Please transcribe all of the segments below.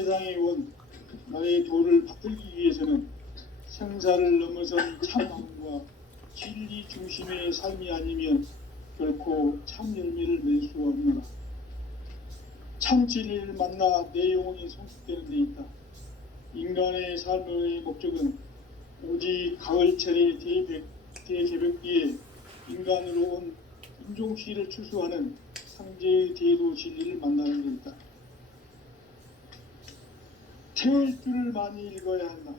세상에 온 나의 도를 받들기 위해서는 생사를 넘어선 참마음과 진리 중심의 삶이 아니면 결코 참 열매를 맺을 수가 없노라. 참 진리를 만나 내 영혼이 성숙되는 데 있다. 인간의 삶의 목적은 오직 가을철의 대개벽기에 인간으로 온 인종시를 추수하는 상제의 대도 진리를 만나는 데 있다. 태을주를 많이 읽어야 한다.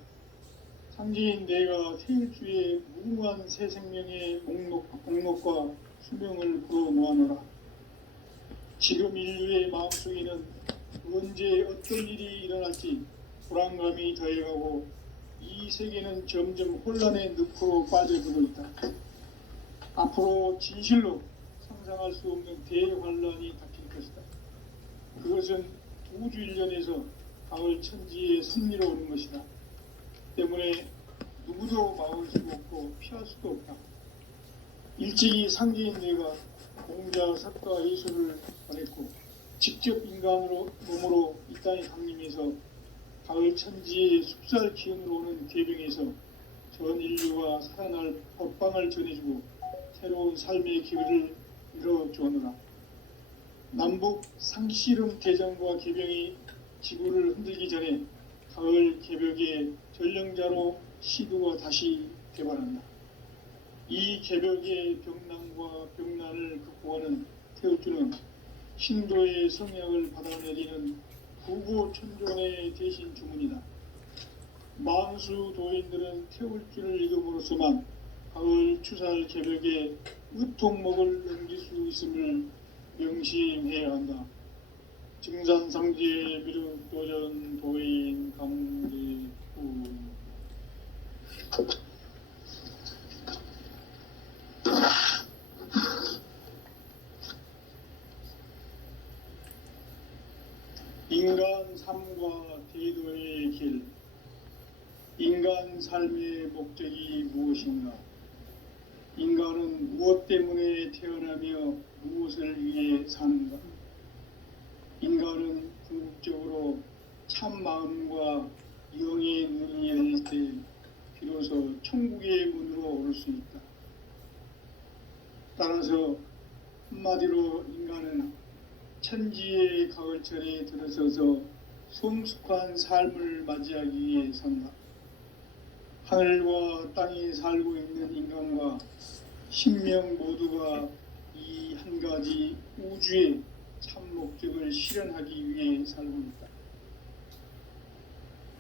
상제인 내가 태을주의 무궁한 새 생명의 목록과 수명을 풀어 놓아노라. 지금 인류의 마음속에는 언제 어떤 일이 일어날지 불안감이 더해가고 이 세계는 점점 혼란의 늪으로 빠져들고 있다. 앞으로 진실로 상상할 수 없는 대환란이 닥칠 것이다. 그것은 우주 일련에서 가을 천지의 섭리로 오는 것이다. 때문에 누구도 막을 수 없고 피할 수도 없다. 일찍이 상제인 내가 공자, 석가, 예수를 보냈고 직접 인간으로 몸으로 이 땅에 강림해서 가을 천지의 숲살 기운으로 오는 계병에서 전 인류가 살아날 법방을 전해주고 새로운 삶의 기회를 이뤄주었노라. 남북 상씨름 대전과 계병이 지구를 흔들기 전에 가을 개벽의 전령자로 시도가 다시 개발한다. 이 개벽의 병난과 병난을 극복하는 태울주는 신도의 성약을 받아내리는 구고천존의 대신 주문이다. 망수 도인들은 태울주를 읽음으로써만 가을 추살 개벽의 으통목을 넘길 수 있음을 명심해야 한다. 증산상지의 미륵도전 도인 강대구. 인간 삶과 대도의 길. 인간 삶의 목적이 무엇인가? 인간은 무엇 때문에 태어나며 무엇을 위해 사는가? 인간은 궁극적으로 참 마음과 영의 눈이 열릴 때 비로소 천국의 문으로 오를 수 있다. 따라서 한마디로 인간은 천지의 가을철에 들어서서 성숙한 삶을 맞이하기 위해 산다. 하늘과 땅에 살고 있는 인간과 신명 모두가 이 한 가지 우주의 참 목적을 실현하기 위해 살고 있다.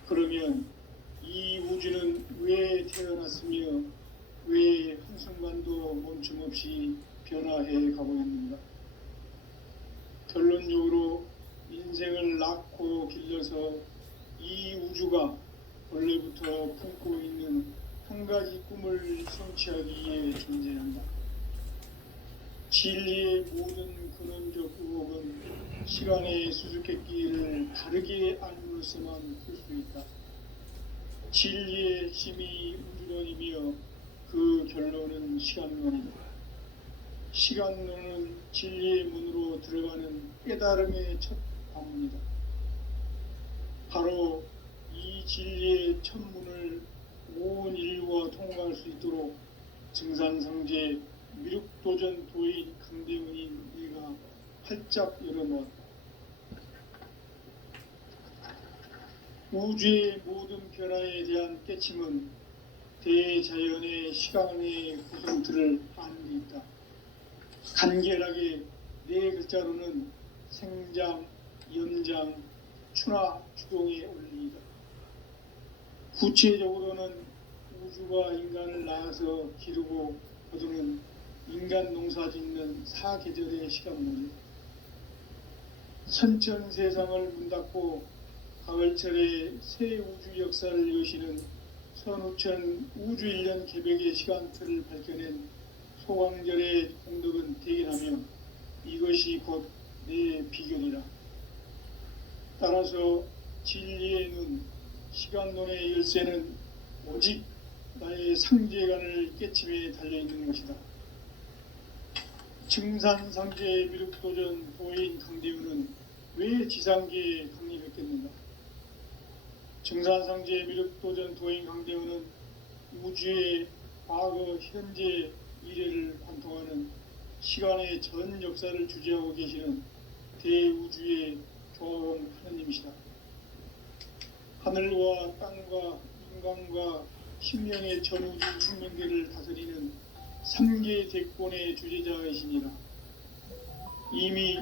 그러면 이 우주는 왜 태어났으며 왜 한순간도 멈춤없이 변화해 가고 있는가? 결론적으로 인생을 낳고 길러서 이 우주가 원래부터 품고 있는 한 가지 꿈을 성취하기 위해 존재한다. 진리의 모든 근원적 의혹은 시간의 수수께끼를 다르게 알므로서만 풀 수 있다. 진리의 핵심이 우주론이며 그 결론은 시간론이다. 시간론은 진리의 문으로 들어가는 깨달음의 첫 관문이다. 바로 이 진리의 첫 문을 온 인류가 통과할 수 있도록 증산상제 미륵도전 도인 강대훈인 네가 활짝 열어놓았다. 우주의 모든 변화에 대한 깨침은 대자연의 시간의 구성틀을 아는 데 있다. 간결하게 네 글자로는 생장, 연장, 추나 추동의 원리이다. 구체적으로는 우주가 인간을 낳아서 기르고 거두는 인간 농사 짓는 사계절의 시간문이 선천 세상을 문닫고 가을철에 새 우주 역사를 여시는 선우천 우주일년 개벽의 시간틀을 밝혀낸 소광절의 공덕은 대견하며 이것이 곧 내 비결이라. 따라서 진리의 눈, 시간론의 열쇠는 오직 나의 상제관을 깨침에 달려있는 것이다. 증산상제 미륵도전 도인 강대훈은 왜 지상계에 강림했겠는가? 증산상제 미륵도전 도인 강대원은 우주의 과거, 현재, 미래를 관통하는 시간의 전 역사를 주재하고 계시는 대우주의 조화원 하느님이시다. 하늘과 땅과 인간과 신명의 전우주 생명계를 다스리는 3계 대권의 주재자이시니라. 이미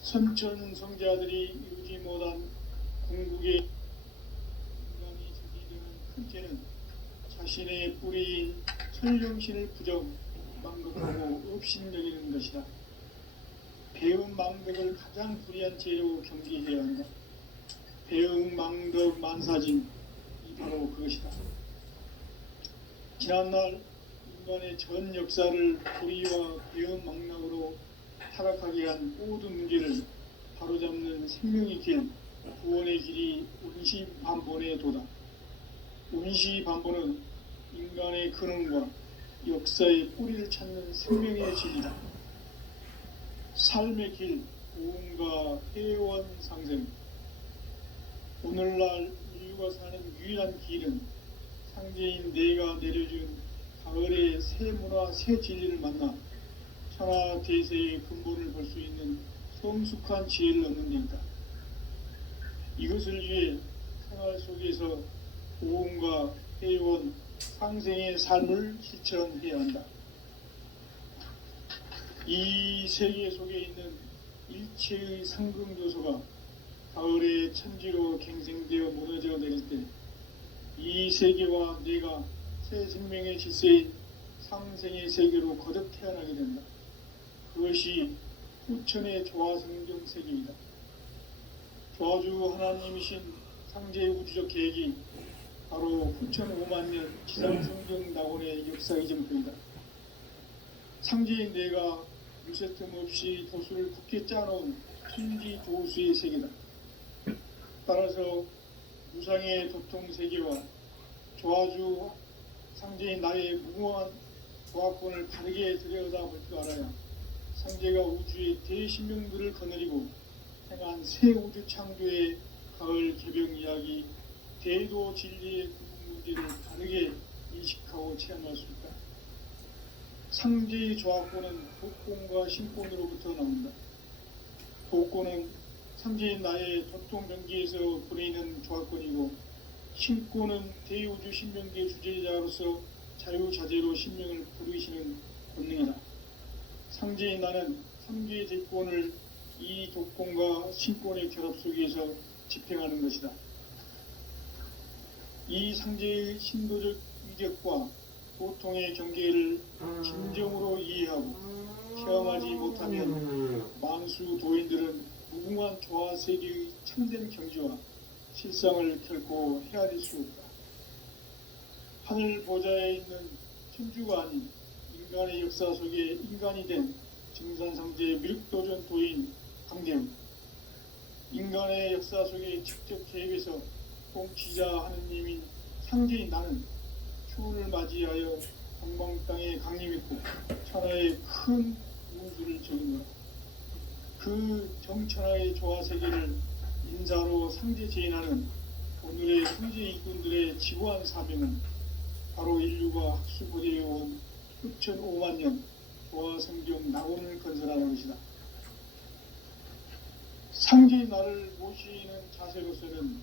선천성자들이 이루지 못한 궁극의 인간이 저지르는 큰 죄는 자신의 뿌리인 천령신을 부정, 망극하고 업신여기는 것이다. 배음 망덕을 가장 불의한 죄로 경계해야 한다. 배음 망덕 만사진, 이 바로 그것이다. 지난날 인간의 전 역사를 불의와 배음 망락으로 타락하게 한 모든 문제를 바로잡는 생명의 길, 구원의 길이 운시반본의 도다. 운시반본은 인간의 근원과 역사의 뿌리를 찾는 생명의 길이다. 삶의 길, 고음과 회원 상생. 오늘날 인류가 사는 유일한 길은 상제인 내가 내려준 가을의 새 문화, 새 진리를 만나 천하 대세의 근본을 볼 수 있는 성숙한 지혜를 얻는 데이다. 이것을 위해 생활 속에서 고음과 회원, 상생의 삶을 실천해야 한다. 이 세계 속에 있는 일체의 상금조소가 가을의 천지로 갱생되어 무너져 내릴 때 이 세계와 내가 새 생명의 질서인 상생의 세계로 거듭 태어나게 된다. 그것이 후천의 조화성경 세계이다. 조화주 하나님이신 상제의 우주적 계획이 바로 후천 5만 년 지상성경 낙원의 역사의 점표이다. 상제인 내가 유세 틈 없이 도수를 굳게 짜놓은 천지 조수의 세계다. 따라서 무상의 도통 세계와 조화주 상제인 나의 무궁한 조화권을 바르게 들여다볼 줄 알아야 상제가 우주의 대신명들을 거느리고 행한 새 우주 창조의 가을 개병 이야기, 대도 진리의 구분 문제를 바르게 인식하고 체험할 수 있다. 상제의 조화권은 복권과 신권으로부터 나온다. 복권은 상제인 나의 도통 변기에서 보내는 조화권이고, 신권은 대우주 신명계 주제자로서 자유자재로 신명을 부르시는 권능이다. 상제인 나는 3개의 대권을 이 독권과 신권의 결합 속에서 집행하는 것이다. 이 상제의 신도적 위력과 보통의 경계를 진정으로 이해하고 체험하지 못하면 만수 도인들은 무궁한 조화 세계의 참된 경지와 실상을 결코 헤아릴 수 없다. 하늘 보좌에 있는 천주가 아닌 인간의 역사 속에 인간이 된 증산상제 미륵도전 도인 강대훈, 인간의 역사 속에 직접 개입해서 통치자 하느님인 상제인 나는 추운을 맞이하여 동방 땅에 강림했고 천하의 큰 운수를 적은 거라. 그 정천하의 조화 세계를 인자로 상제 제인하는 오늘의 형제 일꾼들의 지구한 사명은 바로 인류가 학수고대해온 후천 5만 년 조화 성경 낙원을 건설하는 것이다. 상제의 나를 모시는 자세로서는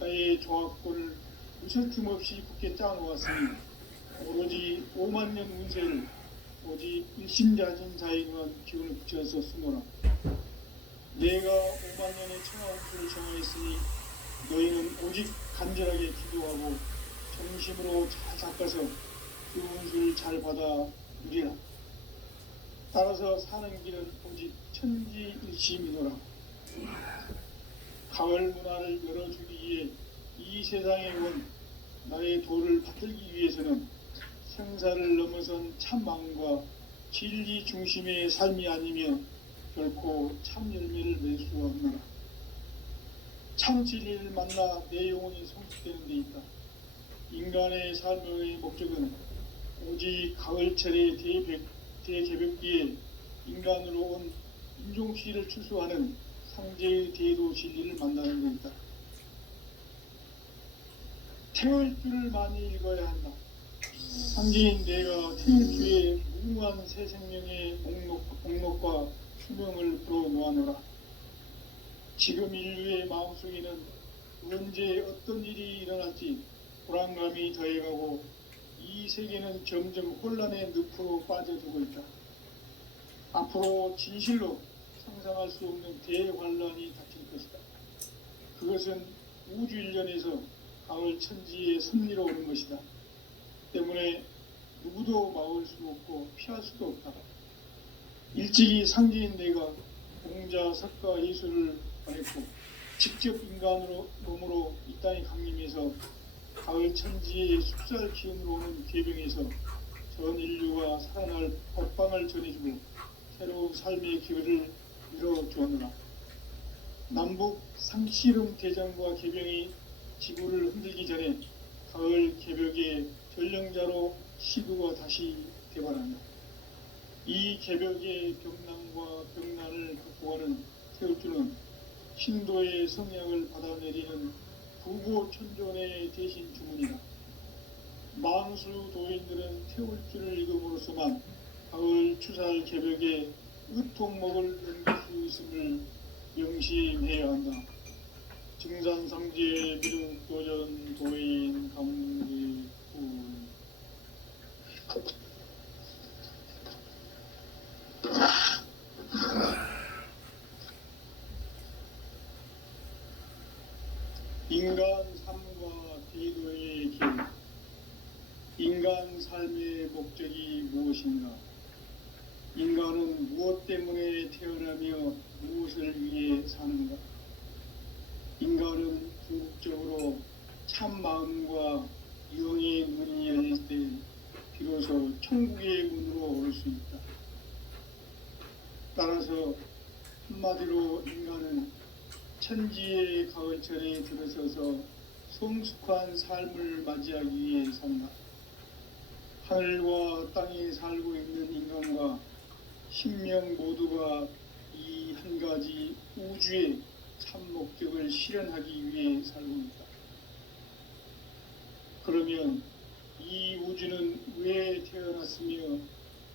나의 조화권을 무설틈 없이 굳게 짜놓았으니 오로지 5만 년 운세를 오직 일심자진 자에 의한 기운을 붙여서 쓰노라. 내가 5만 년의 천하 운수를 정하였으니 너희는 오직 간절하게 기도하고 정심으로 잘 닦아서 그 운수를 잘 받아 누리라. 따라서 사는 길은 오직 천지일심이노라. 가을 문화를 열어주기 위해 이 세상에 온 나의 도를 받들기 위해서는 생사를 넘어선 참 마음과 진리 중심의 삶이 아니면 결코 참 열매를 맺을 수가 없노라. 참 진리를 만나 내 영혼이 성숙되는 데 있다. 인간의 삶의 목적은 오직 가을철의 대개벽기에 인간으로 온 인종시를 출소하는 상제의 대도 진리를 만나는 데 있다. 태울 줄을 많이 읽어야 한다. 상지인 내가 태울 주의 무궁한 새 생명의 목록과 수명을 풀어놓아노라. 지금 인류의 마음속에는 언제 어떤 일이 일어날지 불안감이 더해가고 이 세계는 점점 혼란의 늪으로 빠져들고 있다. 앞으로 진실로 상상할 수 없는 대환란이 닥칠 것이다. 그것은 우주 일련에서 가을 천지의 섭리로 오는 것이다. 때문에 누구도 막을 수 없고 피할 수도 없다. 일찍이 상지인 내가 공자, 석가, 예수를 보냈고 직접 인간으로 몸으로 이 땅에 강림해서 가을 천지의 숫살 기운으로 오는 계병에서 전 인류가 살아날 법방을 전해주고 새로운 삶의 기회를 이뤄주었노라. 남북 상씨름 대장과 계병이 지구를 흔들기 전에 가을 개벽의 전령자로 시구가 다시 대발한다. 이 개벽의 병난과 병난을 극복하는 태울주는 신도의 성향을 받아내리는 부고천존의 대신 주문이다. 만수 도인들은 태울주를 읽음으로써만 가을 추살 개벽의 의통목을 넘길 수 있음을 명심해야 한다. 증산상제 미륵도전 도인 강제구 인간 삶과 대도의 길. 인간 삶의 목적이 무엇인가? 인간은 무엇 때문에 태어나며 무엇을 위해 사는가? 인간은 궁극적으로 참 마음과 영의 문이 열릴 때 비로소 천국의 문으로 올 수 있다. 따라서 한마디로 인간은 천지의 가을철에 들어서서 성숙한 삶을 맞이하기 위해 산다. 하늘과 땅에 살고 있는 인간과 신명 모두가 이 한 가지 우주의 참 목적을 실현하기 위해 살고 있다. 그러면 이 우주는 왜 태어났으며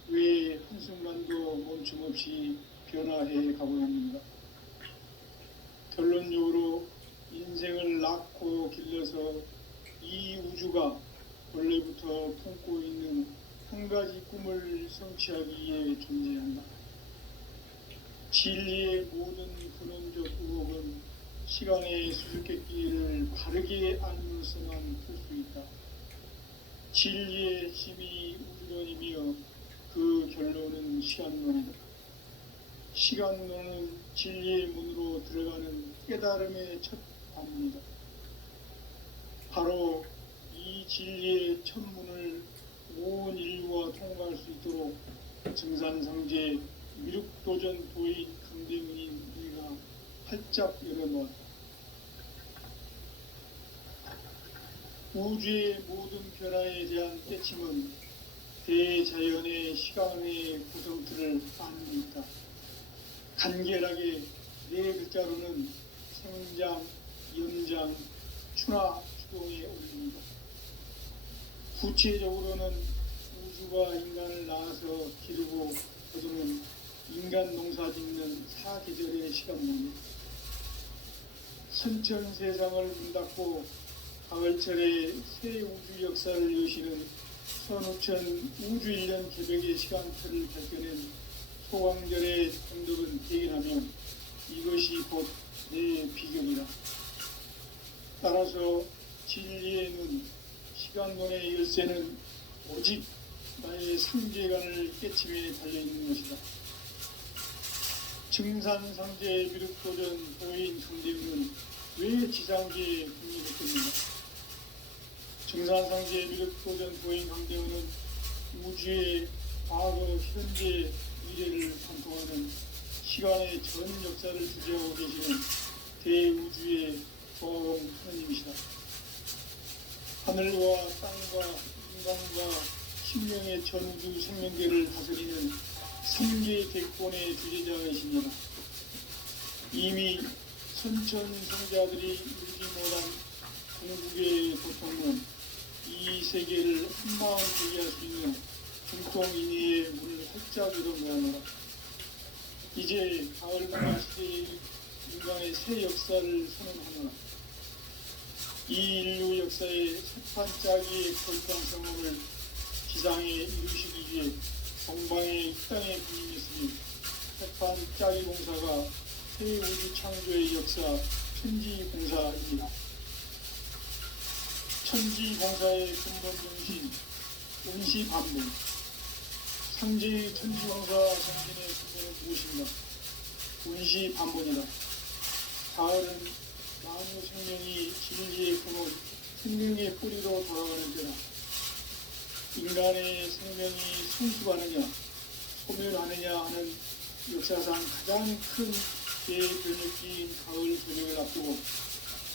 왜 한순간도 멈춤 없이 변화해 가고 있는가? 결론적으로 인생을 낳고 길러서 이 우주가 원래부터 품고 있는 한 가지 꿈을 성취하기 위해 존재한다. 진리의 모든 근원적 의혹은 시간의 수수께끼를 바르게 알면서만 풀 수 있다. 진리의 핵심이 우주론이며 그 결론은 시간론이다. 시간론은 진리의 문으로 들어가는 깨달음의 첫 관문이다. 바로 이 진리의 첫 문을 온 인류가 통과할 수 있도록 증산상제 미륵도전 도인 강대문인 우리가 활짝 열어놓았다. 우주의 모든 변화에 대한 깨침은 대자연의 시간의 구성틀을 아는 데 있다. 간결하게 네 글자로는 생장, 연장, 추나, 추동에 올립니다. 구체적으로는 우주가 인간을 낳아서 기르고 거두는 인간 농사 짓는 사계절의 시간입니다. 선천 세상을 문 닫고 가을철에 새 우주 역사를 여시는 선우천 우주 일년 개벽의 시간틀을 밝혀낸 소강절의 공덕은 대견하며 이것이 곧 내 비결이다. 따라서 진리의 눈, 시간론의 열쇠는 오직 나의 상제관을 깨침에 달려있는 것이다. 증산상제 미륵도전 도인 강대문은 왜 지상계에 국립했겠는가? 증산상제 미륵도전 도인 강대문은 우주의 과거, 현재, 미래를 관통하는 시간의 전 역사를 주재하고 계시는 대우주의 조화원 하느님이시다. 하늘과 땅과 인간과 신명의 전우주 생명계를 다스리는 3계 대권의 주제자이십니다. 이미 선천성자들이 이루지 못한 궁극의 고통은 세계를 한마음 되게 할 수 있는 중통인의의 문을 활짝 열어놓아라. 이제 가을 문화 시대의 인간의 새 역사를 선언하노라. 이 인류 역사의 새판짜기의 거룩한 성공을 지상에 이루시기 위해 동방의 이 땅에 군림했으니 새판짜기 공사가 새 우주 창조의 역사 천지공사입니다. 천지공사의 근본 정신 운시반복. 상제의 천지공사 정신의 근본은 무엇인가? 운시반복이다. 가을은 만유 생명이 진리의 근원, 생명의 뿌리로 돌아가는 때다. 인간의 생명이 성숙하느냐, 소멸하느냐 하는 역사상 가장 큰 대변혁기인 가을 저녁을 앞두고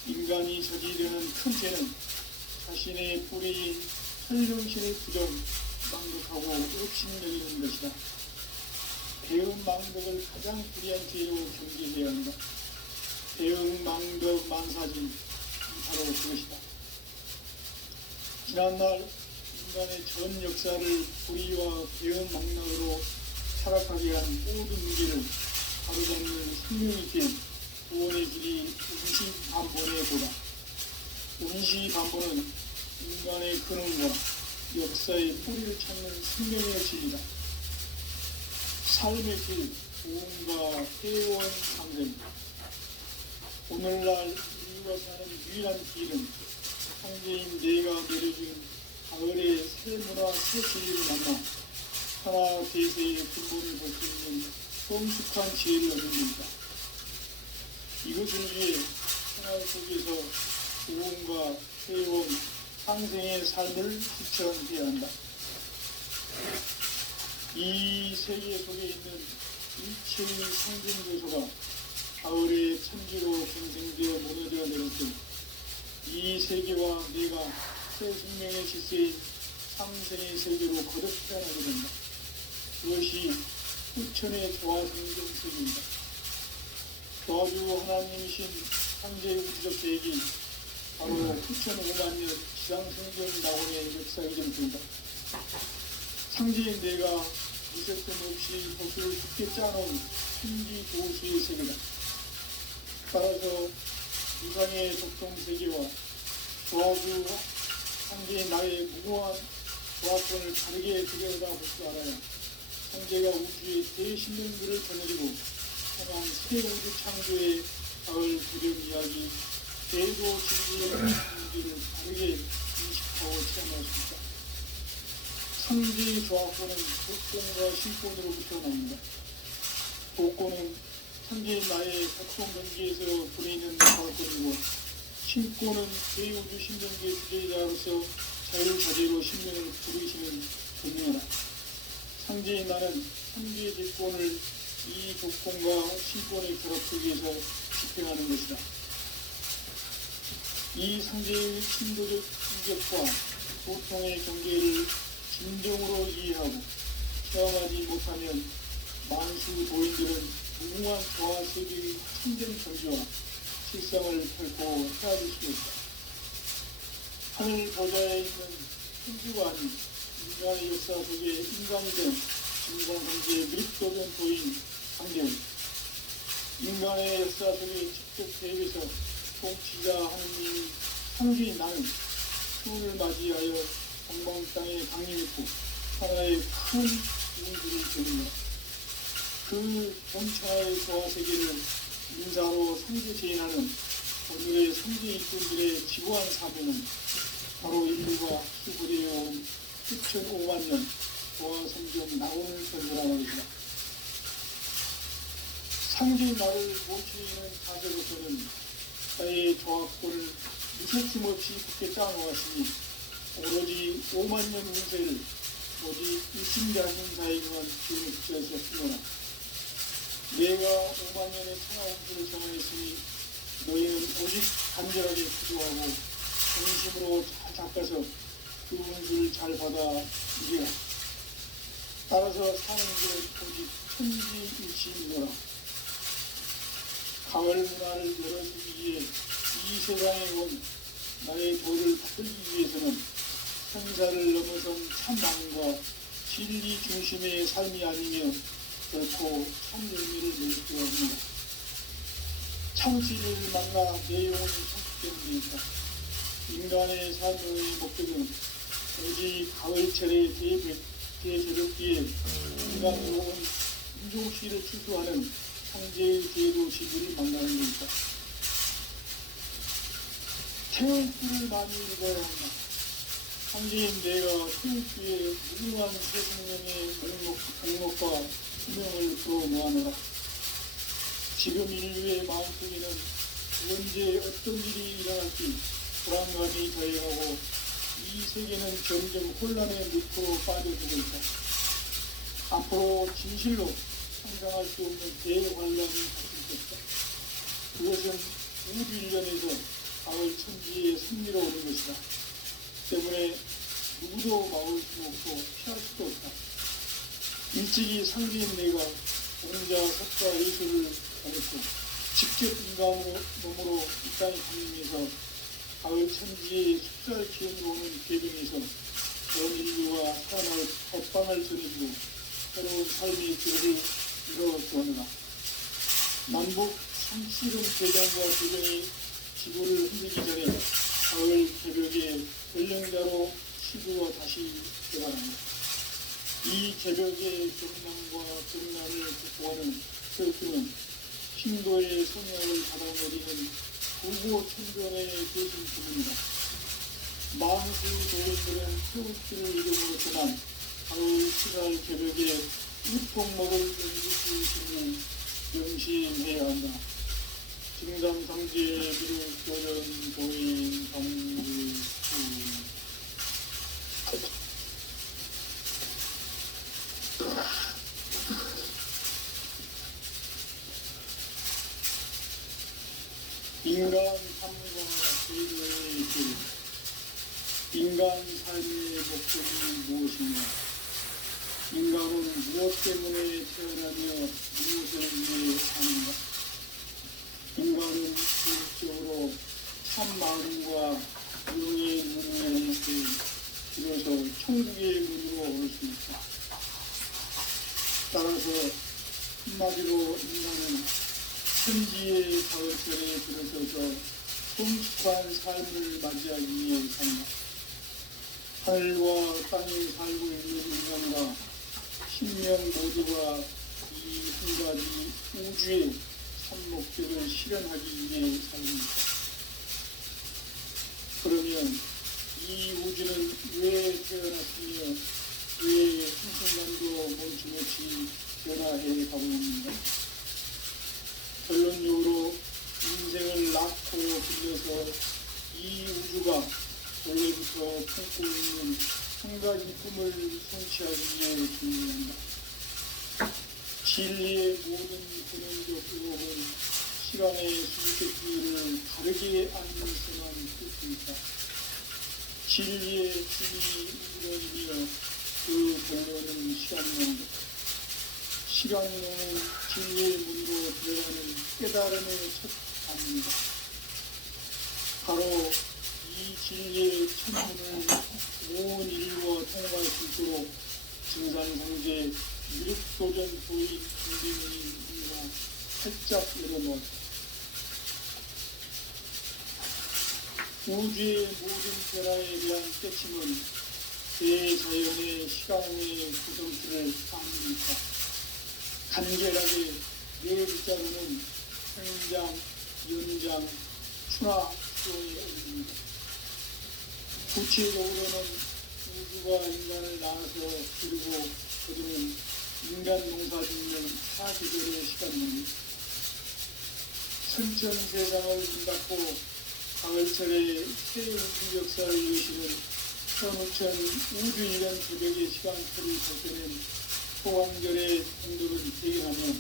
인간이 저지르는 큰 죄는 자신의 뿌리인 혈령신을 부정, 망덕하고 업신여기는 것이다. 배은 망덕을 가장 불의한 죄로 경계해야 한다. 배은 망덕 만사진, 바로 그것이다. 지난날 인간의 전 역사를 불의와 배은 망락으로 타락하게 한 모든 무게를 바로잡는 생명이 된 구원의 길이 운시반본의 도다. 운시반본은 인간의 근원과 역사의 뿌리를 찾는 생명의 진리다. 삶의 길, 구원과 회원 상생. 오늘날 인류가 사는 유일한 길은 상제인 내가 내려준 가을의 새 문화, 새 진리를 만나 하나 대세의 근본을 볼 수 있는 성숙한 지혜를 얻는 것이다. 이것을 위해 생활 속에서 구원과 회원, 상생의 삶을 실천해야 한다. 이 세계 속에 있는 일체의 상징 요소가 가을의 천지로 경생되어 무너져 내릴 때 이 세계와 내가 새 생명의 질서인 상생의 세계로 거듭 태어나게 된다. 그것이 후천의 조화성경 세계입니다. 조화주 하나님이신 상제 우주적 계획이 바로 후천 5만년 지상생전 낙원의 역사의 전투이다. 상제인 내가 무색점 없이 것을 굳게 짜놓은 신기 도수의 세계다. 따라서 유상의 적동 세계와 조화주 상제인 나의 무모한 조화권을 다르게 들여다볼 줄 알아야 상제가 우주의 대신령들을 거느리고 향한 새 우주 창조의 가을 도전 이야기, 대도 진리의 문제를 다르게 인식하고 체험할 수 있다. 상제의 조화권은 복권과 신권으로부터 나옵니다. 복권은 상제인 나의 각종 경계에서 보내는 조화권이고, 신권은 대우주 신명계 주제자로서 자유자재로 신명을 부르시는 권능이다. 상제인 나는 상제의 직권을 이 복권과 신권의 결합 속에서 집행하는 것이다. 이 상제의 신도적 인격과 보통의 경계를 진정으로 이해하고 체험하지 못하면 만수 도인들은 무궁한 조화 세계의 참된 경지와 실상을 결코 헤아릴 수 있다. 하늘 보좌에 있는 천주가 아닌 인간의 역사 속에 인간이 된 인간관계의 밀도된 도인 상제는 인간의 역사 속에 직접 대입해서 통치자 하느님이 상제인 나는 추운을 맞이하여 동방 땅에 강림했고 하나의 큰 우주를 되는 것. 그 전차의 조화 세계를 인사로 상제 제인하는 오늘의 상제 일꾼들의 지구한 사명은 바로 인류가 수부되어온 6,500만 년 조화 성경 낙원을 건설하는 것이다. 상제 나를 모시는 자세로서는 나의 조화권을 무색심 없이 굳게 짜놓았으니 오로지 5만 년 운세를 오직 일심자신 자에게만 기억하였으므로 내가 5만 년의 천하 운수를 정하였으니 너희는 오직 간절하게 기도하고 정심으로 잘 닦아서 그 운수를 잘 받아 이겨라. 따라서 사는 길은 오직 천지일치이노라. 가을 문화를 열어주기 위해 이 세상에 온 나의 도를 받들기 위해서는 생사를 넘어선 참마음과 진리 중심의 삶이 아니면 결코 참 열매를 낼 수 없습니다. 참씨를 만나 내 영혼이 성숙됩니다. 인간의 삶의 목적은 오직 가을철의 대저녁기에 인간으로 온 인종씨를 추수하는 황제의 제도 시기를 만나는 것입니다. 태울 줄을 많이 읽어야 한다. 황제인 내가 태울 주의 무궁한 새 생명의 목록과 수명을 풀어놓아노라. 지금 인류의 마음속에는 언제 어떤 일이 일어날지 불안감이 더해가고 이 세계는 점점 혼란의 늪으로 빠져들고 있다. 앞으로 진실로 상상할 수 없는 대환란이 닥칠 것이다. 그것은 우주 일련에서 가을 천지의 승리로 오는 것이다. 때문에 누구도 막을 수 없고 피할 수도 없다. 일찍이 상제인 내가 공자, 석가, 예수를 보냈고 직접 인간의 몸으로 이 땅에 강림해서 가을 천지의 숫살 기운으로 오는 계명에서 전 인류가 살아날 헛방을 전해주고 새로운 삶의 길을 이뤄주었느라. 남북 상씨름 대장과 조정이 지구를 흔들기 전에 가을 개벽의 전령자로 시구가 다시 되어갑니다. 이 개벽의 경남과 경난을 극복하는 혈투는 신도의 성향을 받아내리는 불고 천변의 대신 중입니다. 만수 도인들은 태울기를 이름으로서만 가을 시갈 개벽에 육통목을 연주시는 명심해야 한다. 증상상제 비록 교련 도인 성지 인간 삶과 제도의 길. 인간 삶의 목적이 무엇인가? 인간은 무엇 때문에 태어나며 무엇을 위해 사는가? 인간은 궁극적으로 참 마음과 영의 문을 열게 비로소 천국의 문으로 오를 수 있다. 따라서 한마디로 인간은 천지의 가을철에 들어서서 성숙한 삶을 맞이하기 위해 산다. 하늘과 땅에 살고 있는 인간과 신명 모두가 이 한 가지 우주의 참 목적을 실현하기 위해 삽니다. 그러면 이 우주는 왜 태어났으며 왜 한순간도 멈춤없이 변화해 가고 있는가? 결론적으로 인생을 낳고 빌려서 이 우주가 원래부터 품고 있는 한 가지 꿈을 성취하기 위해 준비한다. 진리의 모든 근원적 의혹은 시간의 수수께끼를 다르게 알면서만 풀 수 있다. 진리의 준이 이론이며 그 결론은 시간론이다. 시간론은 진리의 문으로 들어가는 깨달음의 첫 단입니다. 바로 이 진리의 첫문을 온 인류와 통과할 수 있도록 증산상제 미륵도전 도의 준비문이 우리가 살짝 열어놓았다. 우주의 모든 변화에 대한 깨침은 대자연의 시간의 구성수를 아닙니까? 간결하게 네 글자로는 생장, 연장, 추나, 수호에 올립니다. 구체적으로는 우주가 인간을 낳아서 기르고 거두는 인간 농사 짓는 사계절의 시간입니다. 천천세상을 문 닫고 가을철에 새 우주 역사를 이루시는 천우천 우주 일년 새벽의 시간표를 벗겨낸 소강절의 공덕을 대행하며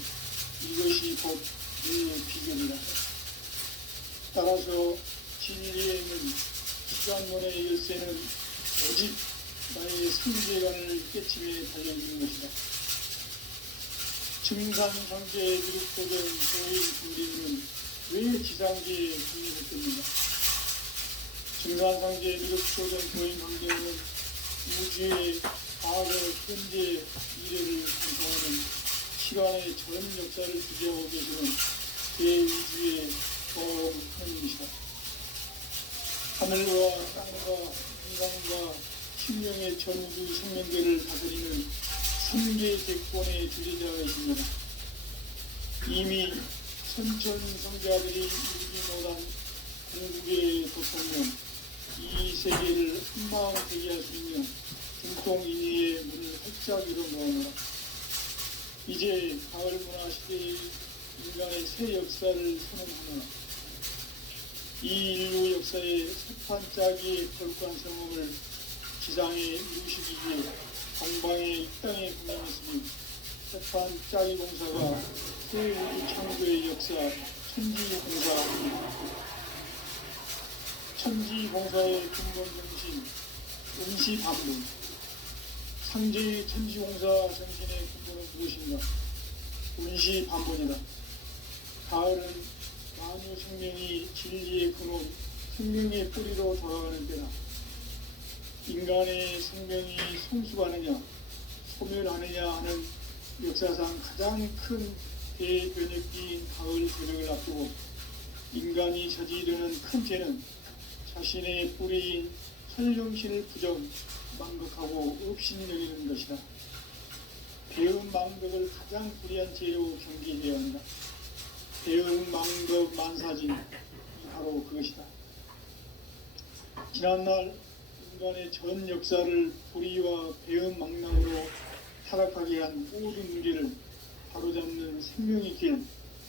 이것이 곧 내 비결이다. 따라서 진리에 있는 시간문의 열쇠는 오직 나의 승계관을 깨침에 달려있는 것이다. 증산상제의 미륵도전 소의 군대는 왜 지상계에 중립했습니까? 증산상제의 미륵도전 소의 관계는 우주의 과거, 현재, 미래를 관통하는 시간의 전 역사를 주재하고 계시는 대우주의 하나님이시다. 하늘과 땅과 인간과 신령의 전우주 생명계를 다스리는 3개 대권의 주재자이십니다. 이미 선천성자들이 이루지 못한 궁극의 도통령, 이 세계를 한마음 되게 할 수 있는 중통인의의 문을 활짝 열어놓아라. 이제 가을 문화 시대의 인간의 새 역사를 선언하노라. 이 인류 역사의 세판짜기의 거룩한 성험을 지상에 이루시기 위해 동방의 이 땅에 분양했으니 세판짜기 공사가 새 우주 창조의 역사 천지공사입니다. 천지공사의 근본 정신, 운시반분. 상제의 천지공사 정신의 근본은 무엇인가? 운시반분이다. 가을은 만유 생명이 진리의 근원, 생명의 뿌리로 돌아가는 때다. 인간의 생명이 성숙하느냐, 소멸하느냐 하는 역사상 가장 큰 대변혁기인 가을 저녁을 앞두고 인간이 저지르는 큰 죄는 자신의 뿌리인 설령신을 부정, 망극하고 업신여기는 것이다. 배은 망극을 가장 불의한 죄로 경계해야 한다. 배은 망극 만사진, 바로 그것이다. 지난날 인간의 전 역사를 불의와 배은 망랑으로 타락하게 한 모든 문제를 바로잡는 생명의 길,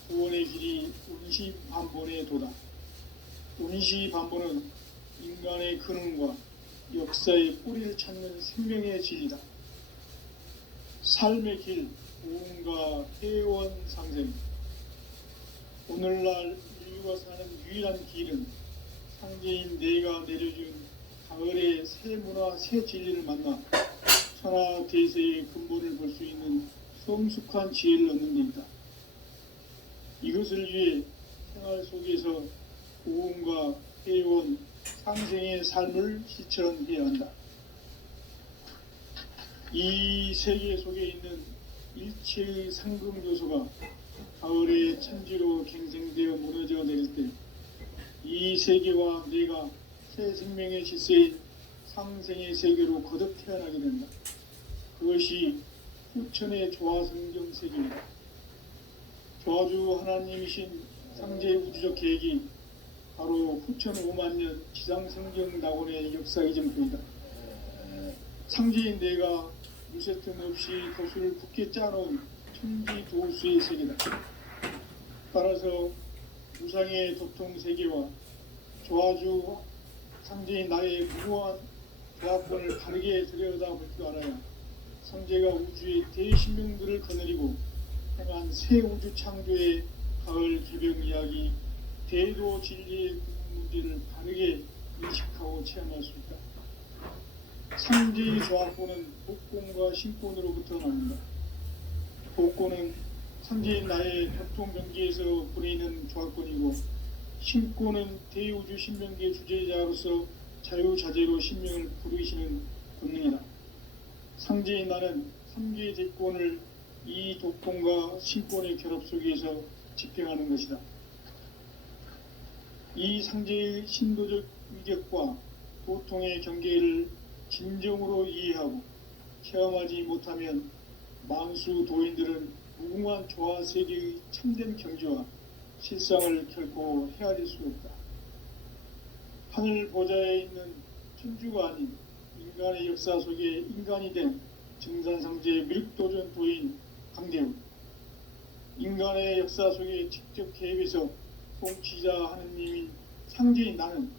구원의 길이 운시반본의 도다. 운시반본은 인간의 근원과 역사의 뿌리를 찾는 생명의 진리다. 삶의 길, 구원과 회원 상생. 오늘날 인류가 사는 유일한 길은 상제인 내가 내려준 가을의 새 문화, 새 진리를 만나 천하 대세의 근본을 볼 수 있는 성숙한 지혜를 얻는 데 있다. 이것을 위해 생활 속에서 구원과 회원, 상생의 삶을 실천해야 한다. 이 세계 속에 있는 일체의 상금 요소가 가을의 천지로 갱생되어 무너져 내릴 때 이 세계와 내가 새 생명의 질서인 상생의 세계로 거듭 태어나게 된다. 그것이 후천의 조화성경 세계이다. 조화주 하나님이신 상제 우주적 계획이 바로 후천 5만년 지상성경 낙원의 역사의 점토이다. 상제인 내가 무쇠틈 없이 도수를 굳게 짜놓은 천지도수의 세계다. 따라서 무상의 도통 세계와 조화주 상제인 나의 무모한 조합권을 바르게 들여다볼 줄 알아야 상제가 우주의 대신명들을 거느리고 행한 새 우주 창조의 가을 개벽 이야기, 대도 진리의 문제를 바르게 인식하고 체험할 수 있다. 상제의 조합권은 복권과 신권으로부터 나온다. 복권은 상제인 나의 협동경계에서 보내는 조합권이고, 신권은 대우주 신명계 주제자로서 자유자재로 신명을 부르시는 권능이다. 상제인 나는 3개의 대권을 이 독권과 신권의 결합 속에서 집행하는 것이다. 이 상제의 신도적 위격과 고통의 경계를 진정으로 이해하고 체험하지 못하면 만수 도인들은 무궁한 조화 세계의 참된 경지와 실상을 결코 헤아릴 수 없다. 하늘 보좌에 있는 천주가 아닌 인간의 역사 속에 인간이 된 증산상제 미륵도전 도인 강대훈, 인간의 역사 속에 직접 개입해서 통치자 하느님인 상제인 나는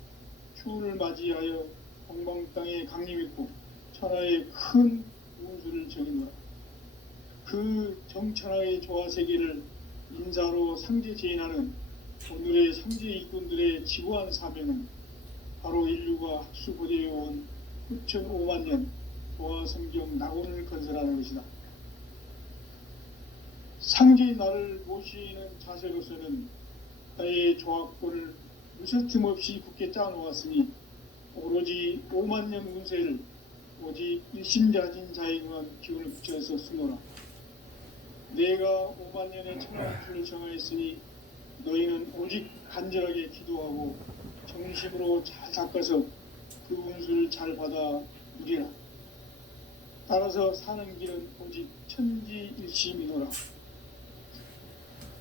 추운을 맞이하여 동방 땅에 강림했고 천하의 큰 운수를 적인노라. 그 정천하의 조화 세계를 인자로 상제 제인하는 오늘의 상제 일꾼들의 지구한 사명은 바로 인류가 학수고대해온 후천 5만년 조화 성경 낙원을 건설하는 것이다. 상제의 나를 모시는 자세로서는 나의 조합권을 무쇠틈 없이 굳게 짜놓았으니 오로지 5만년 운세를 오직 일심자진 자에게만 기운을 붙여서 쓰노라. 내가 5만 년의 천하운수를 정하였으니 너희는 오직 간절하게 기도하고 정심으로 잘 닦아서 그 운수를 잘 받아 누리라. 따라서 사는 길은 오직 천지일심이노라.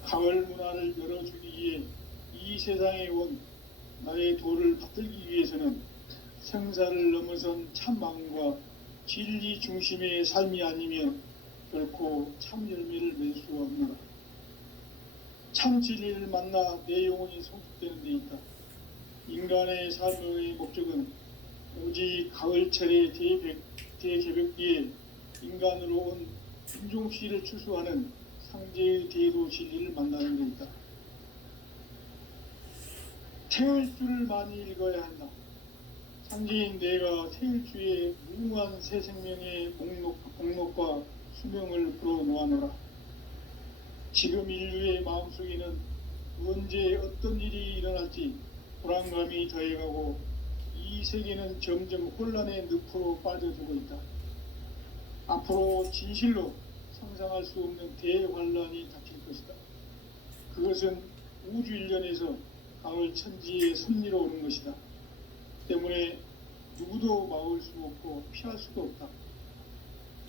가을 문화를 열어주기 위해 이 세상에 온 나의 도를 받들기 위해서는 생사를 넘어선 참 마음과 진리 중심의 삶이 아니면 결코 참 열매를 맺을 수가 없노라. 참 진리를 만나 내 영혼이 성숙되는 데 있다. 인간의 삶의 목적은 오직 가을철의 대개벽기에 인간으로 온 인종씨를 추수하는 상제의 대도 진리를 만나는 데 있다. 태을주를 많이 읽어야 한다. 상제인 내가 태을주의 무궁한 새 생명의 목록과 수명을 불어놓아노라. 지금 인류의 마음속에는 언제 어떤 일이 일어날지 불안감이 더해가고 이 세계는 점점 혼란의 늪으로 빠져들고 있다. 앞으로 진실로 상상할 수 없는 대환란이 닥칠 것이다. 그것은 우주 일련에서 가을 천지의 섭리로 오는 것이다. 때문에 누구도 막을 수 없고 피할 수도 없다.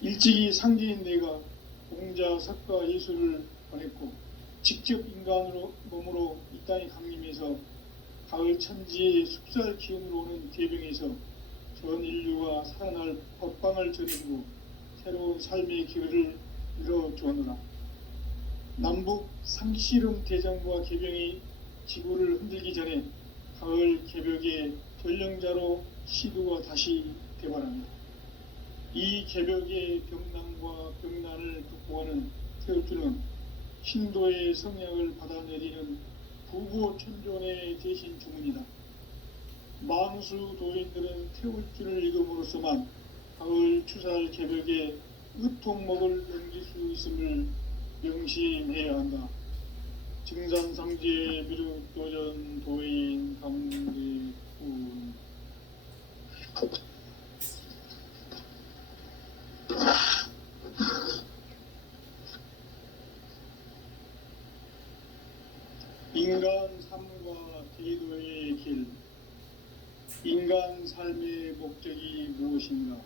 일찍이 상제인 내가 공자, 석가, 예수를 보냈고 직접 인간으로 몸으로 이 땅에 강림해서 가을 천지의 숙살 기운으로 오는 계병에서 전 인류가 살아날 법방을 전해주고 새로운 삶의 기회를 열어주었노라. 남북 상씨름 대장과 계병이 지구를 흔들기 전에 가을 개벽의 전령자로 시도가 다시 되발합니다. 이 개벽의 병난과 병난을 극복하는 태울주는 신도의 성약을 받아내리는 부고천존의 대신 주문이다. 망수 도인들은 태울주를 읽음으로써만 가을 추살 개벽의 의통목을 넘길 수 있음을 명심해야 한다. 증산상제 미륵도전 도인 강대구 인간 삶과 기도의 길. 인간 삶의 목적이 무엇인가?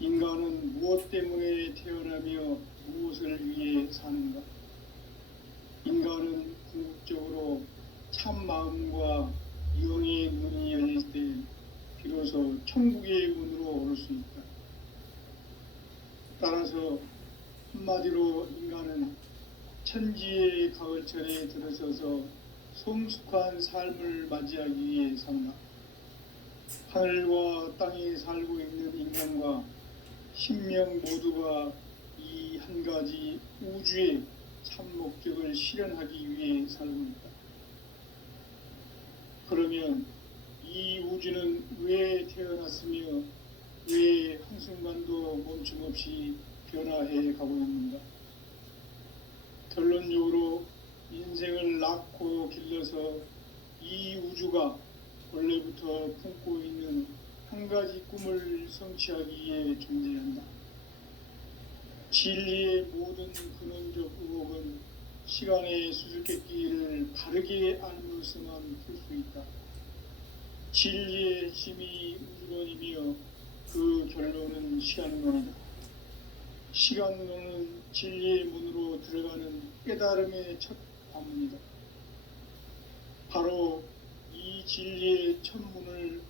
인간은 무엇 때문에 태어나며 무엇을 위해 사는가? 인간은 궁극적으로 참 마음과 영의 문이 열릴 때 비로소 천국의 문으로 오를 수 있다. 따라서 한마디로 인간은 천지의 가을철에 들어서서 성숙한 삶을 맞이하기 위해 산다. 하늘과 땅에 살고 있는 인간과 신명 모두가 이 한 가지 우주의 참 목적을 실현하기 위해 살고 있다. 그러면 이 우주는 왜 태어났으며 왜 한순간도 멈춤없이 변화해 가고 있는가? 결론적으로 인생을 낳고 길러서 이 우주가 원래부터 품고 있는 한 가지 꿈을 성취하기 위해 존재한다. 진리의 모든 근원적 의혹은 시간의 수수께끼를 바르게 알면서만 풀 수 있다. 진리의 힘이 우주론이며 그 결론은 시간론이다. 시간론은 진리의 문으로 들어가는 깨달음의 첫 관문이다. 바로 이 진리의 첫 문을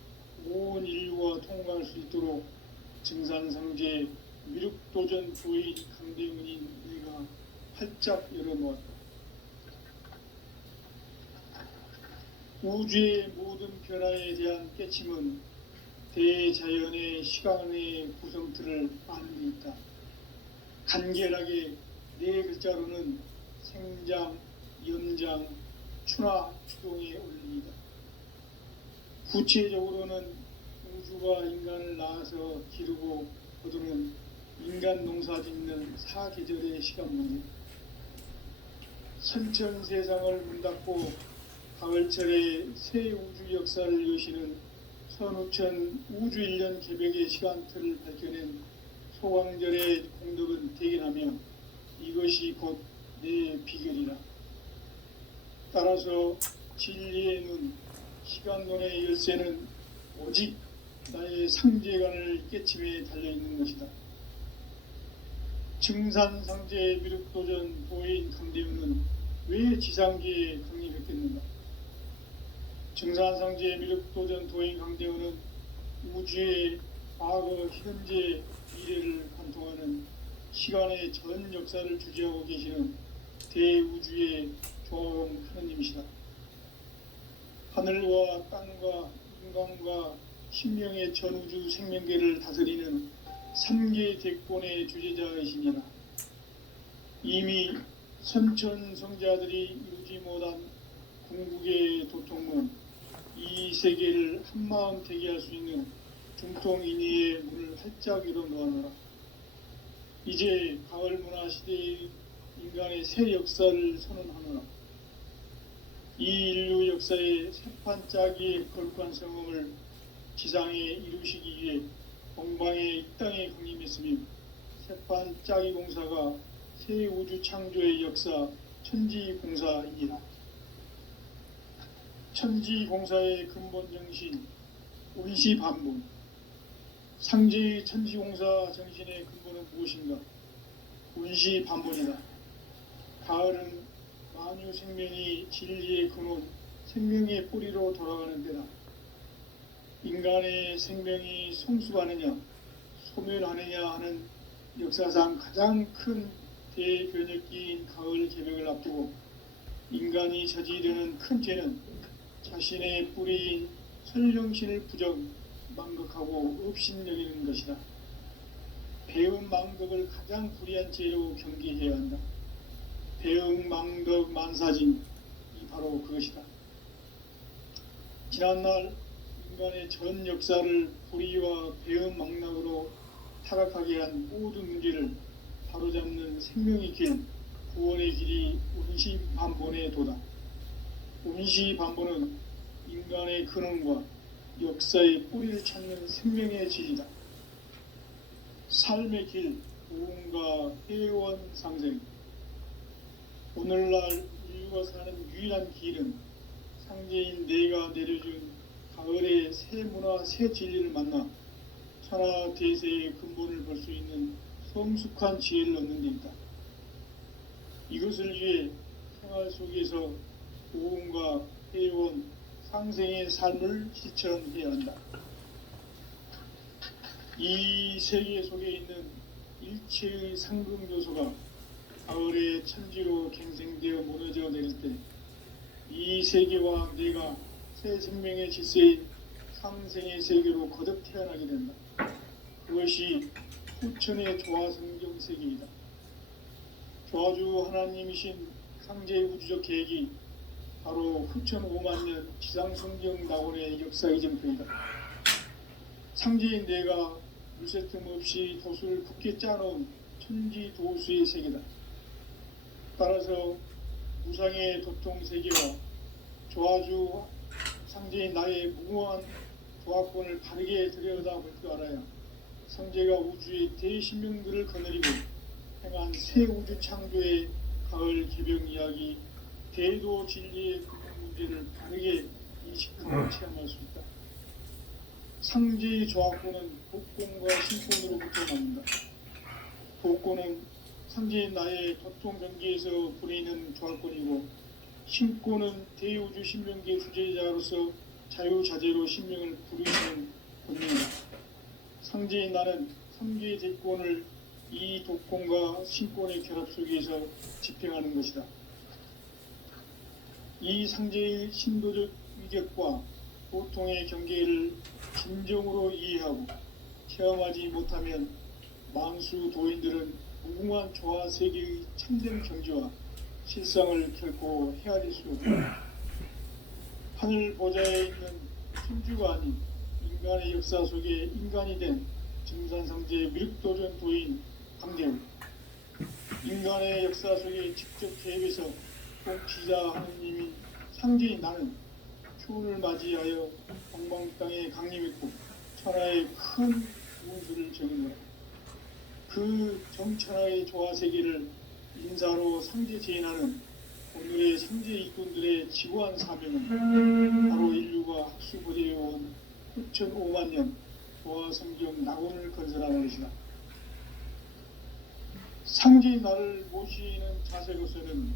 온 인류가 통과할 수 있도록 증산상제 미륵도전 도인 강대문인 내가 활짝 열어놓았다. 우주의 모든 변화에 대한 깨침은 대자연의 시간의 구성틀을 아는 데 있다. 간결하게 네 글자로는 생장, 연장, 추나, 추동의 원리이다. 구체적으로는 우주가 인간을 낳아서 기르고 거두는 인간 농사 짓는 사계절의 시간문이다. 선천세상을 문닫고 가을철에 새 우주 역사를 여시는 선우천 우주일년 개벽의 시간틀을 밝혀낸 소광절의 공덕은 대견하며 이것이 곧 내 비결이라. 따라서 진리의 눈, 시간론의 열쇠는 오직 나의 상제관을 깨침에 달려있는 것이다. 증산상제 미륵도전 도인 강대우는 왜 지상계에 강림했겠는가? 증산상제 미륵도전 도인 강대우는 우주의 과거, 현재, 미래를 관통하는 시간의 전 역사를 주재하고 계시는 대우주의 조화공 하느님이시다. 하늘과 땅과 인간과 신명의 전우주 생명계를 다스리는 3계 대권의 주제자이시니라. 이미 선천성자들이 이루지 못한 궁극의 도통문, 이 세계를 한마음 되게 할 수 있는 중통인의의 문을 활짝 열어 놓아노라. 이제 가을 문화 시대의 인간의 새 역사를 선언하노라. 이 인류 역사의 새판 짜기의 거룩한 성음을 지상에 이루시기 위해 동방의 이 땅에 강림했으며 새판 짜기 공사가 새 우주 창조의 역사 천지공사이니라. 천지공사의 근본 정신 운시반본. 상제의 천지공사 정신의 근본은 무엇인가? 운시반본이다. 가을은 만유 생명이 진리의 근원, 생명의 뿌리로 돌아가는 데다. 인간의 생명이 성숙하느냐, 소멸하느냐 하는 역사상 가장 큰 대변혁기인 가을 개벽을 앞두고 인간이 저지르는 큰 죄는 자신의 뿌리인 설령신을 부정, 망극하고 업신여기는 것이다. 배음 망덕을 가장 불의한 죄로 경계해야 한다. 배음 망덕 만사진이 바로 그것이다. 지난날 인간의 전 역사를 불의와 배음 망락으로 타락하게 한 모든 문제를 바로잡는 생명의 길, 구원의 길이 운시반본의 도다. 운시반본은 인간의 근원과 역사의 뿌리를 찾는 생명의 질이다. 삶의 길, 보험과 회원 상생. 오늘날 인류가 사는 유일한 길은 상제인 내가 내려준 가을의 새 문화, 새 진리를 만나 천하 대세의 근본을 볼 수 있는 성숙한 지혜를 얻는 데 있다. 이것을 위해 생활 속에서 보험과 회원, 상생의 삶을 실천해야 한다. 이 세계 속에 있는 일체의 상금 요소가 가을의 천지로 갱생되어 무너져 내릴 때 이 세계와 내가 새 생명의 질서인 상생의 세계로 거듭 태어나게 된다. 그것이 후천의 조화성경 세계이다. 조화주 하나님이신 상제의 우주적 계획이 바로 후천 5만년 지상성경 낙원의 역사의 전표이다. 상제인 내가 물새 틈 없이 도수를 굳게 짜놓은 천지도수의 세계다. 따라서 무상의 도통세계와 조화주 상제인 나의 무궁한 조화권을 바르게 들여다볼 줄 알아야 상제가 우주의 대신명들을 거느리고 행한 새 우주 창조의 가을 개벽 이야기, 대도 진리의 근본 문제를 바르게 인식하고 체험할 수 있다. 상제의 조화권은 복권과 신권으로부터 나온다. 복권은 상제인 나의 도통 경계에서 부리는 조화권이고, 신권은 대우주 신명계 주제자로서 자유자재로 신명을 부르시는 권능이다. 상제인 나는 3개의 대권을 이 독권과 신권의 결합 속에서 집행하는 것이다. 이 상제의 신도적 위격과 보통의 경계를 진정으로 이해하고 체험하지 못하면 만수 도인들은 무궁한 조화 세계의 참된 경지와 실상을 결코 헤아릴 수 없다. 하늘 보좌에 있는 천주가 아닌 인간의 역사 속에 인간이 된 증산상제 미륵도전 도인 강대우. 인간의 역사 속에 직접 개입해서 독지자 하느님인 상제인 나는 추운을 맞이하여 동방 땅에 강림했고 천하의 큰 운수를 정하노라. 그 정천하의 조화세계를 인사로 상제 제인하는 오늘의 상제 일꾼들의 지구한 사명은 바로 인류가 학수부대해온 9,500만 년 조화성경 낙원을 건설하는 것이다. 상제의 나를 모시는 자세로서는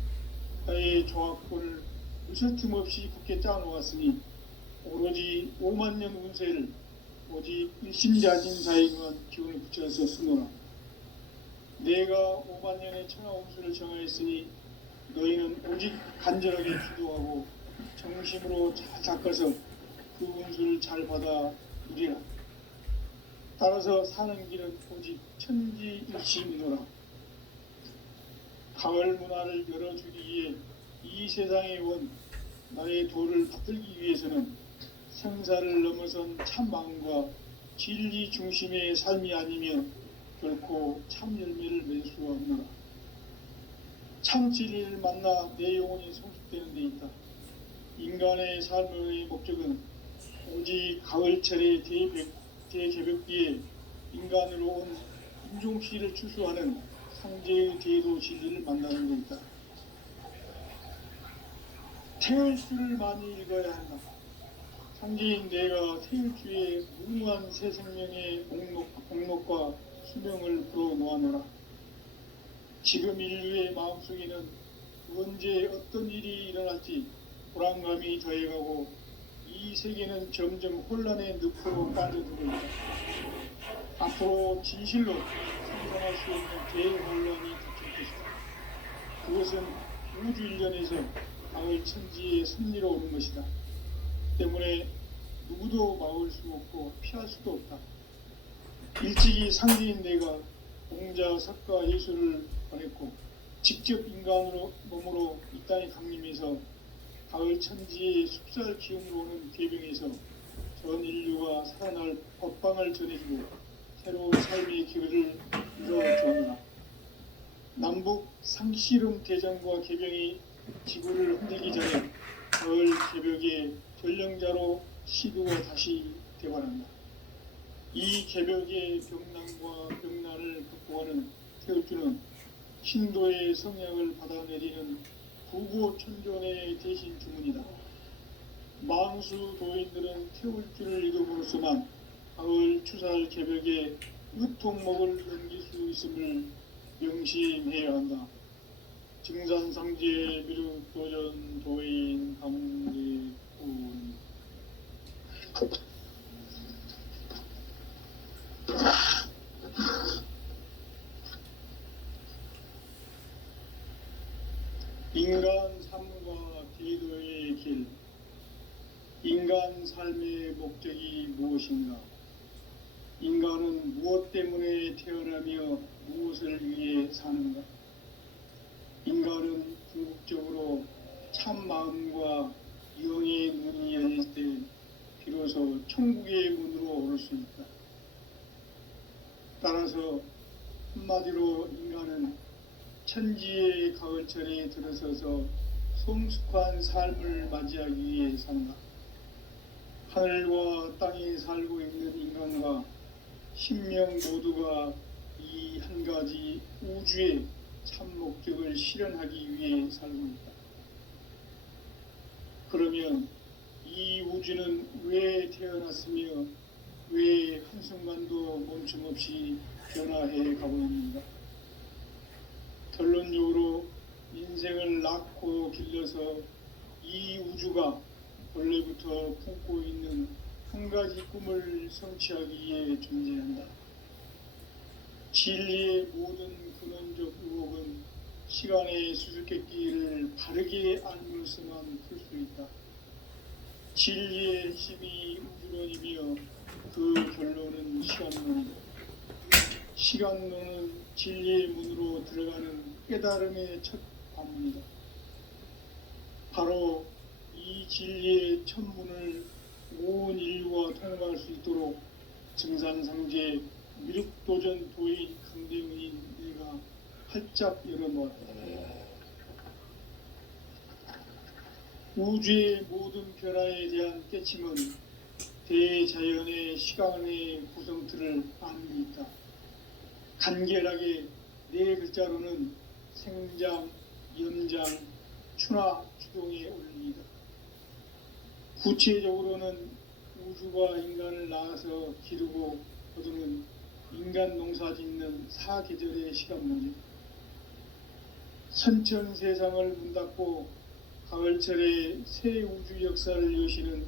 나의 조합권을 무설틈 없이 굳게 짜놓았으니 오로지 5만 년 운세를 오직 일심자진사에 그한 기운을 붙여서 쓰노라. 내가 5만 년의 천하 운수를 정하였으니 너희는 오직 간절하게 기도하고 정심으로 잘 닦아서 그 운수를 잘 받아 누리라. 따라서 사는 길은 오직 천지일심이노라. 가을 문화를 열어주기 위해 이 세상에 온 나의 도를 받들기 위해서는 생사를 넘어선 참 마음과 진리 중심의 삶이 아니면 결코 참 열매를 맺을 수가 없노라. 참 진리를 만나 내 영혼이 성숙되는 데 있다. 인간의 삶의 목적은 오직 가을철의 대개벽기에 인간으로 온 인종시를 추수하는 상제의 제도 진리를 만나는 데 있다. 태을주를 많이 읽어야 한다. 상제인 내가 태을주의 무궁한 새 생명의 목록과 수명을 불어놓아노라. 지금 인류의 마음속에는 언제 어떤 일이 일어날지 불안감이 더해가고 이 세계는 점점 혼란의 늪으로 빠져들고 있다. 앞으로 진실로 상상할 수 없는 대혼란이 닥칠 것이다. 그것은 우주 일련에서 가을 천지의 섭리로 오는 것이다. 때문에 누구도 막을 수 없고 피할 수도 없다. 일찍이 상제인 내가 공자, 석가, 예수를 보냈고 직접 인간으로 몸으로 이 땅에 강림해서 가을 천지의 숲살 기운으로 오는 괴병에서 전 인류가 살아날 법방을 전해주고 새로운 삶의 기회를 이뤄주었노라. 남북 상씨름 대전과 개병이 지구를 흔들기 전에 가을 개벽의 전령자로 시두가 다시 대발한다. 이 개벽의 병난과 병난을 극복하는 태을주는 신도의 성령을 받아내리는 구고천존의 대신 주문이다. 망수 도인들은 태울주를 읽음으로써만 가을 추살 개벽의 의통목을 넘길 수 있음을 명심해야 한다. 증산상제 미륵도전 도인 강대군. 인간 삶과 기도의 길. 인간 삶의 목적이 무엇인가? 인간은 무엇 때문에 태어나며 무엇을 위해 사는가? 인간은 궁극적으로 참 마음과 영의 눈이 열릴 때 비로소 천국의 문으로 오를 수 있다. 따라서 한마디로 인간은 천지의 가을철에 들어서서 성숙한 삶을 맞이하기 위해 산다. 하늘과 땅에 살고 있는 인간과 신명 모두가 이 한 가지 우주의 참 목적을 실현하기 위해 살고 있다. 그러면 이 우주는 왜 태어났으며 왜 한순간도 멈춤없이 변화해 가고 있는가? 결론적으로 인생을 낳고 길러서 이 우주가 본래부터 품고 있는 한 가지 꿈을 성취하기 위해 존재한다. 진리의 모든 근원적 의혹은 시간의 수수께끼를 바르게 알면서만 풀 수 있다. 진리의 힘이 우주론이며 그 결론은 시간론이다. 시간론은 진리의 문으로 들어가는 깨달음의 첫 관문이다. 바로 이 진리의 첫 문을 온 인류가 통과할 수 있도록 증산상제 미륵도전 도인 강대훈인 내가 활짝 열어놓았다. 우주의 모든 변화에 대한 깨침은 대자연의 시간의 구성틀을 아는 데 있다. 간결하게 네 글자로는 생장, 연장, 추나 추동에 올립니다. 구체적으로는 우주가 인간을 낳아서 기르고 거두는 인간 농사 짓는 사계절의 시간문이다. 선천 세상을 문닫고 가을철에 새 우주 역사를 여시는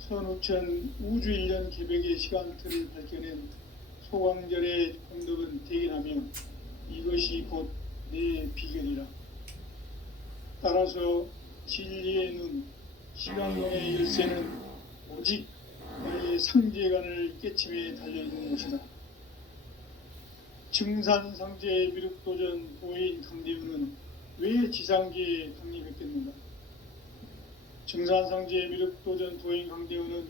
선우천 우주 1년 개백의 시간틀을 밝혀낸 소광절의 공덕은 대견하며 이것이 곧 내 비결이라. 따라서 진리의 눈, 시간론의 열쇠는 오직 나의 상제간을 깨침에 달려있는 것이다. 증산상제의 미륵도전 도인 강대우는 왜 지상계에 강림했겠는가? 증산상제의 미륵도전 도인 강대우는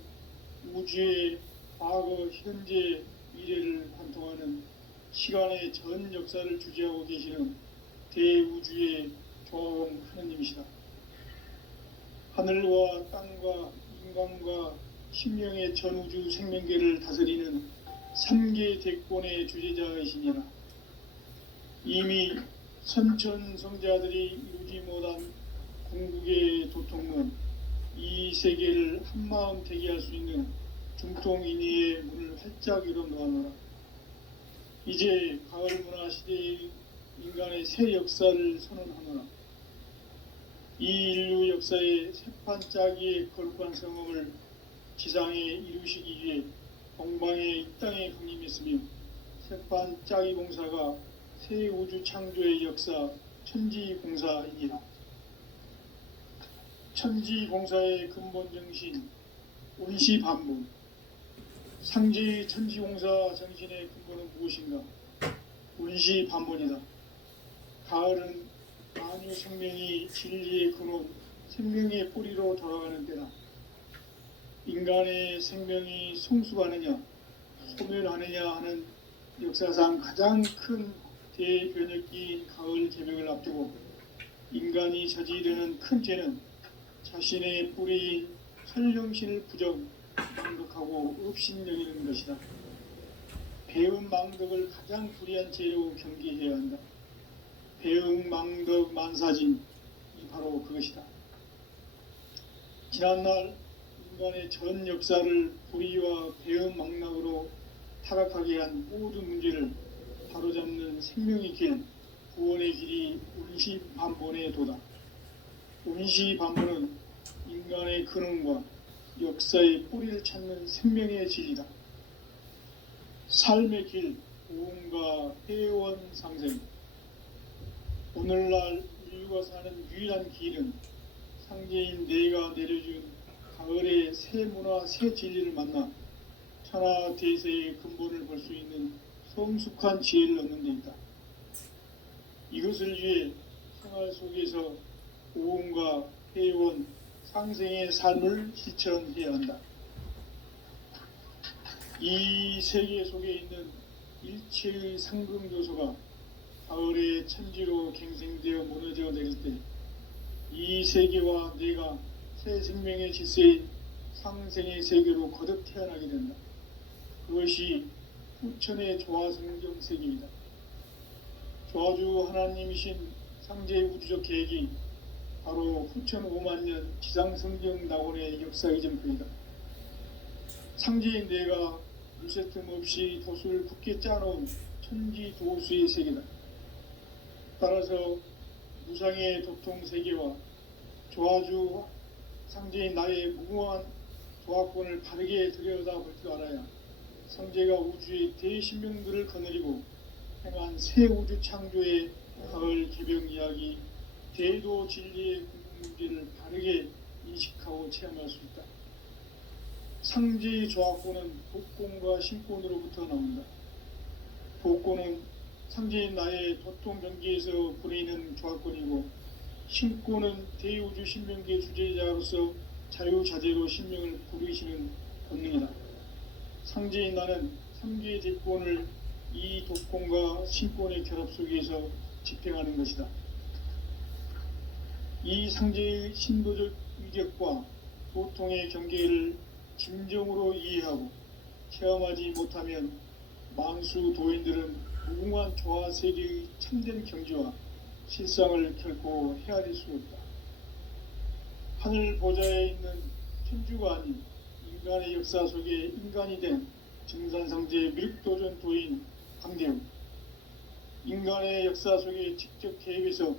우주의 과거, 현재, 미래를 관통하는 시간의 전 역사를 주재하고 계시는 대우주의 조화원 하느님이시다. 하늘과 땅과 인간과 신명의 전우주 생명계를 다스리는 3계 대권의 주제자이시니라. 이미 선천성자들이 이루지 못한 궁극의 도통론, 이 세계를 한마음 되게 할 수 있는 중통인의의 문을 활짝 열어 놓아노라. 이제 가을 문화 시대의 인간의 새 역사를 선언하노라. 이 인류 역사의 새판짜기의 거룩한 성험을 지상에 이루시기 위해 동방의 이 땅에 강림했으며 새판짜기 공사가 새 우주 창조의 역사 천지공사이니라. 천지공사의 근본 정신 온시반문. 상제의 천지공사 정신의 근본은 무엇인가? 온시반문이다. 가을은 만유 생명이 진리의 근원, 생명의 뿌리로 돌아가는 때다. 인간의 생명이 성숙하느냐, 소멸하느냐 하는 역사상 가장 큰 대변혁기인 가을 개벽을 앞두고 인간이 저지르는 큰 죄는 자신의 뿌리인 설령신을 부정, 망덕하고 업신여기는 것이다. 배음 망덕을 가장 불의한 죄로 경계해야 한다. 배음 망덕 만사진, 이 바로 그것이다. 지난날 인간의 전 역사를 불의와 배음 망락으로 타락하게 한 모든 문제를 바로잡는 생명의 길, 구원의 길이 온시반본의 도다. 온시반본은 인간의 근원과 역사의 뿌리를 찾는 생명의 진리다. 삶의 길, 고음과 회원 상생. 오늘날 인류가 사는 유일한 길은 상제인 내가 내려준 가을의 새 문화, 새 진리를 만나 천하 대세의 근본을 볼 수 있는 성숙한 지혜를 얻는 데 있다. 이것을 위해 생활 속에서 고음과 회원, 상생의 삶을 실천해야 한다. 이 세계 속에 있는 일체의 상금요소가 가을의 천지로 갱생되어 무너져 내릴 때 이 세계와 내가 새 생명의 질서인 상생의 세계로 거듭 태어나게 된다. 그것이 후천의 조화성경 세계이다. 조화주 하나님이신 상제의 우주적 계획이 바로 후천 5만년 지상성경 낙원의 역사의 전표이다. 상제인 내가 물새틈 없이 도수를 굳게 짜놓은 천지도수의 세계다. 따라서 무상의 도통 세계와 조화주 상제인 나의 무궁한 조화권을 바르게 들여다볼 줄 알아야 상제가 우주의 대신명들을 거느리고 행한 새 우주 창조의 가을 개벽 이야기, 대도 진리의 궁극 문제를 바르게 인식하고 체험할 수 있다. 상제의 조화권은 복권과 신권으로부터 나온다. 복권은 상제인 나의 도통 경계에서 보내는 조화권이고, 신권은 대우주 신명계 주제자로서 자유자재로 신명을 부르시는 권능이다. 상제인 나는 3개의 대권을 이 독권과 신권의 결합 속에서 집행하는 것이다. 이 상제의 신도적 위력과 고통의 경계를 진정으로 이해하고 체험하지 못하면 만수 도인들은 무궁한 조화 세계의 참된 경지와 실상을 결코 헤아릴 수 없다. 하늘 보좌에 있는 천주가 아닌 인간의 역사 속에 인간이 된 증산상제 미륵도전 도인 강대우, 인간의 역사 속에 직접 개입해서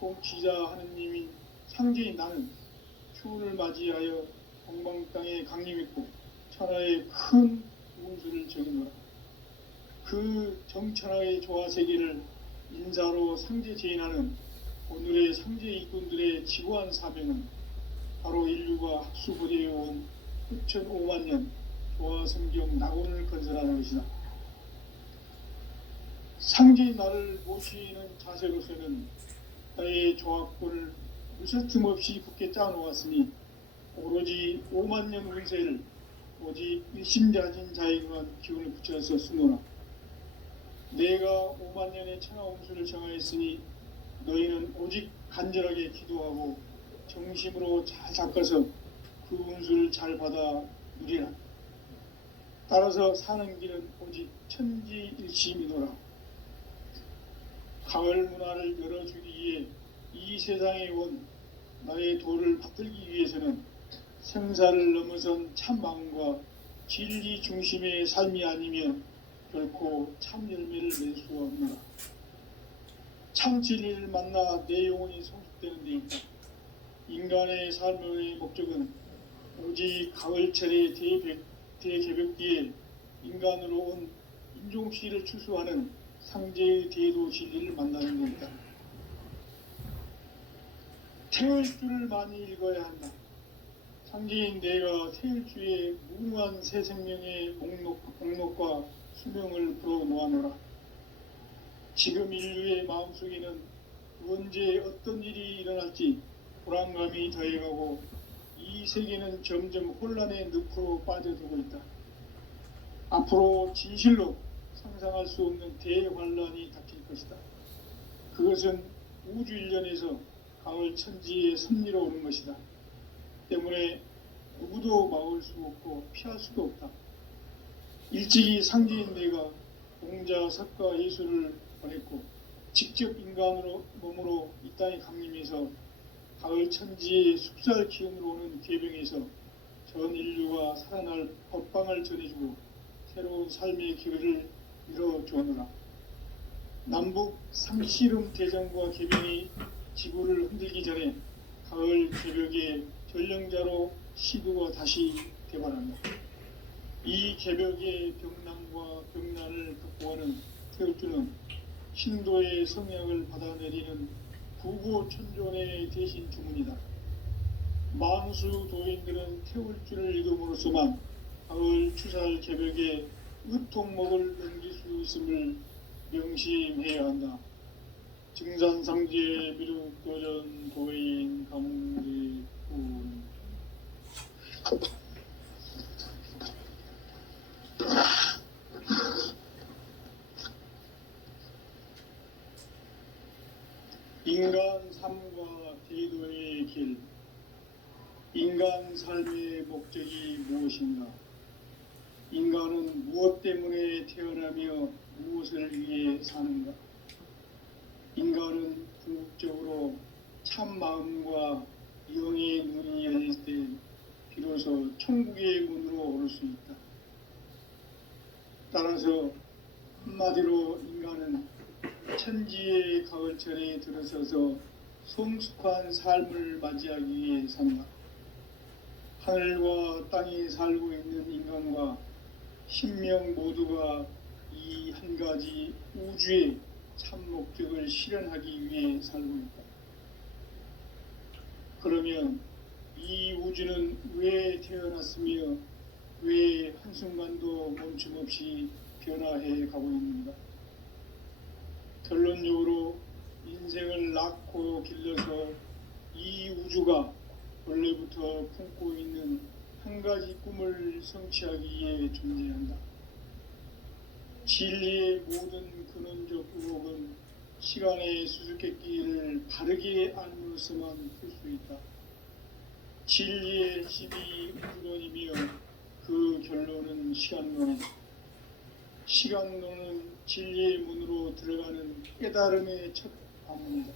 통치자 하느님인 상제인 나는 추운을 맞이하여 동방 땅에 강림했고 천하의 큰 운수를 적이노라. 그 정천하의 조화세계를 인사로 상제 제인하는 오늘의 상제 일꾼들의 지고한 사명은 바로 인류가 학수고대해온 6,500만 년 조화성경 낙원을 건설하는 것이다. 상제의 나를 모시는 자세로서는 나의 조합권을 무설틈 없이 굳게 짜놓았으니 오로지 5만 년 운세를 오직 일심자진 자에게만 기운을 붙여서 쓰노라. 내가 5만 년의 천하 운수를 정하였으니 너희는 오직 간절하게 기도하고 정심으로 잘 닦아서 그 운수를 잘 받아 누리라. 따라서 사는 길은 오직 천지일심이노라. 가을 문화를 열어주기 위해 이 세상에 온 나의 도를 받들기 위해서는 생사를 넘어선 참 마음과 진리 중심의 삶이 아니면 결코 참 열매를 낼 수 없노라. 참 진리를 만나 내 영혼이 성숙되는 데 있다. 인간의 삶의 목적은 오직 가을철의 대개벽기에 인간으로 온 인종시를 추수하는 상제의 대도 진리를 만나는 데 있다. 태울 줄을 많이 읽어야 한다. 상제인 내가 태울 주의 무궁한 새 생명의 목록과 수명을 풀어놓아노라. 지금 인류의 마음속에는 언제 어떤 일이 일어날지 불안감이 더해가고 이 세계는 점점 혼란의 늪으로 빠져들고 있다. 앞으로 진실로 상상할 수 없는 대환란이 닥칠 것이다. 그것은 우주 일련에서 가을 천지의 섭리로 오는 것이다. 때문에 누구도 막을 수 없고 피할 수도 없다. 일찍이 상제인 내가 공자, 석가, 예수를 보냈고 직접 인간으로 몸으로 이 땅에 강림해서 가을 천지의 숙살 기운으로 오는 계병에서 전 인류가 살아날 법방을 전해주고 새로운 삶의 기회를 이뤄주오노라. 남북 상씨름 대전과 계병이 지구를 흔들기 전에 가을 개벽의 전령자로 시두가 다시 개발한다. 이 개벽의 병난과 병난을 극복하는 태울주는 신도의 성약을 받아내리는 구고천존의 대신 주문이다. 만수 도인들은 태울주를 읽음으로써만 가을 추살 개벽의 의통목을 넘길 수 있음을 명심해야 한다. 증산상제 미륵도전 도인 강대훈. 인간 삶과 대도의 길. 인간 삶의 목적이 무엇인가? 인간은 무엇 때문에 태어나며 무엇을 위해 사는가? 인간은 궁극적으로 참 마음과 영의 눈이 열릴 때 비로소 천국의 문으로 오를 수 있다. 따라서 한마디로 인간은 천지의 가을철에 들어서서 성숙한 삶을 맞이하기 위해 산다. 하늘과 땅에 살고 있는 인간과 신명 모두가 이 한 가지 우주의 참 목적을 실현하기 위해 살고 있다. 그러면 이 우주는 왜 태어났으며 왜 한순간도 멈춤 없이 변화해 가고 있는가? 결론적으로 인생을 낳고 길러서 이 우주가 원래부터 품고 있는 한 가지 꿈을 성취하기 위해 존재한다. 진리의 모든 근원적 의혹은 시간의 수수께끼를 바르게 알므로서만 풀 수 있다. 진리의 핵심이 우주론이며 그 결론은 시간론이다. 시간론은 진리의 문으로 들어가는 깨달음의 첫 관문이다.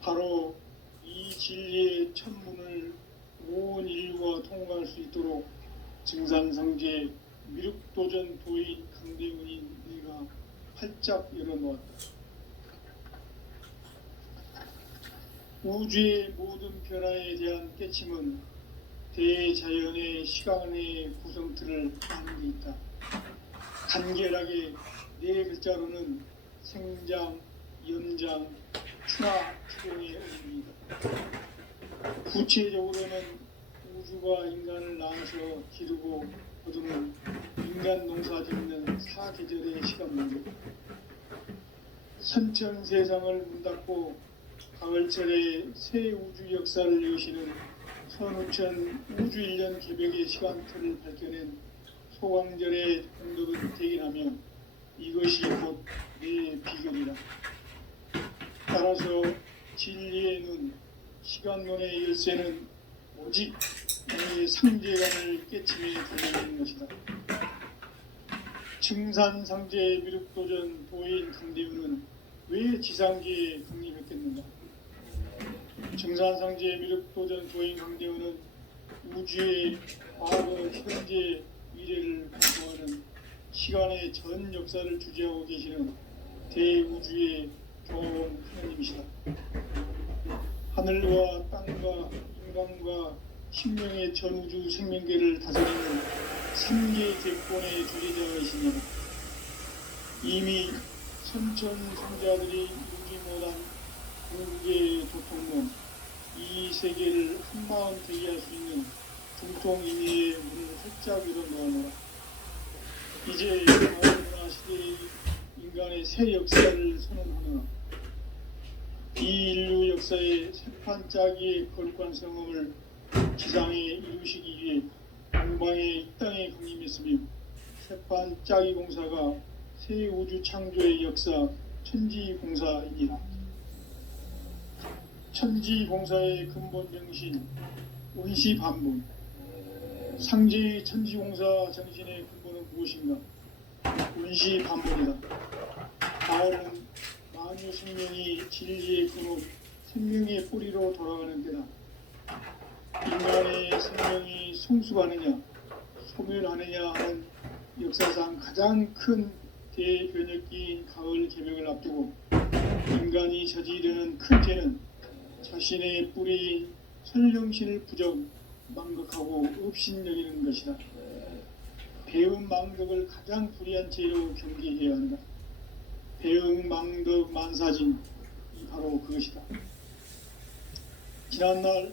바로 이 진리의 첫 문을 온 인류가 통과할 수 있도록 증산성제 미륵도전 도인 강대훈인 네가 활짝 열어놓았다. 우주의 모든 변화에 대한 깨침은 대자연의 시간의 구성틀을 아는 데 있다. 간결하게 네 글자로는 생장, 연장, 추나, 추동의 의미이다. 구체적으로는 우주가 인간을 낳아서 기르고 거두는 인간 농사 짓는 사계절의 시간문이다. 선천 세상을 문 닫고 가을철에 새 우주 역사를 여시는 선우천 우주 1년 개벽의 시간틀을 밝혀낸 소강절의 공덕은 대긴하며 이것이 곧 내 비결이라. 따라서 진리의 눈, 시간론의 열쇠는 오직 내 상제관을 깨침에 달려있는 것이다. 증산상제 미륵도전 도인 강대훈은 왜 지상계에 강림했겠는가? 증산상제 미륵도전 도인 강대훈은 우주의 과거, 현재, 미래를 공부하는 시간의 전 역사를 주재하고 계시는 대우주의 교원 하나님이시다. 하늘과 땅과 인간과 신명의 전우주 생명계를 다스리는 삼계 객본의 주제자이시니라. 이미 선천성자들이 이루지 못한 궁극의 도통론, 이 세계를 한마음 되게 할 수 있는 중통인의의 문을 활짝 열어놓아라. 이제 가을문화 시대의 인간의 새 역사를 선언하노라. 이 인류 역사의 세판짜기의 거룩한 성음을 지상에 이루시기 위해 동방의 이 땅에 강림했으며 세판짜기 공사가 새 우주 창조의 역사 천지공사이니라. 천지공사의 근본 정신 운시반분. 상제의 천지공사 정신의 근본은 무엇인가? 운시반분이다. 가을은 만유 생명이 진리의 근원, 생명의 뿌리로 돌아가는 때다. 인간의 생명이 성숙하느냐, 소멸하느냐 하는 역사상 가장 큰 대변혁기인 가을 개벽을 앞두고 인간이 저지르는 큰 죄는 자신의 뿌리인 설령신을 부정, 망각하고 업신여기는 것이다. 배음 망덕을 가장 불의한 죄로 경계해야 한다. 배음 망덕 만사진, 이 바로 그것이다. 지난날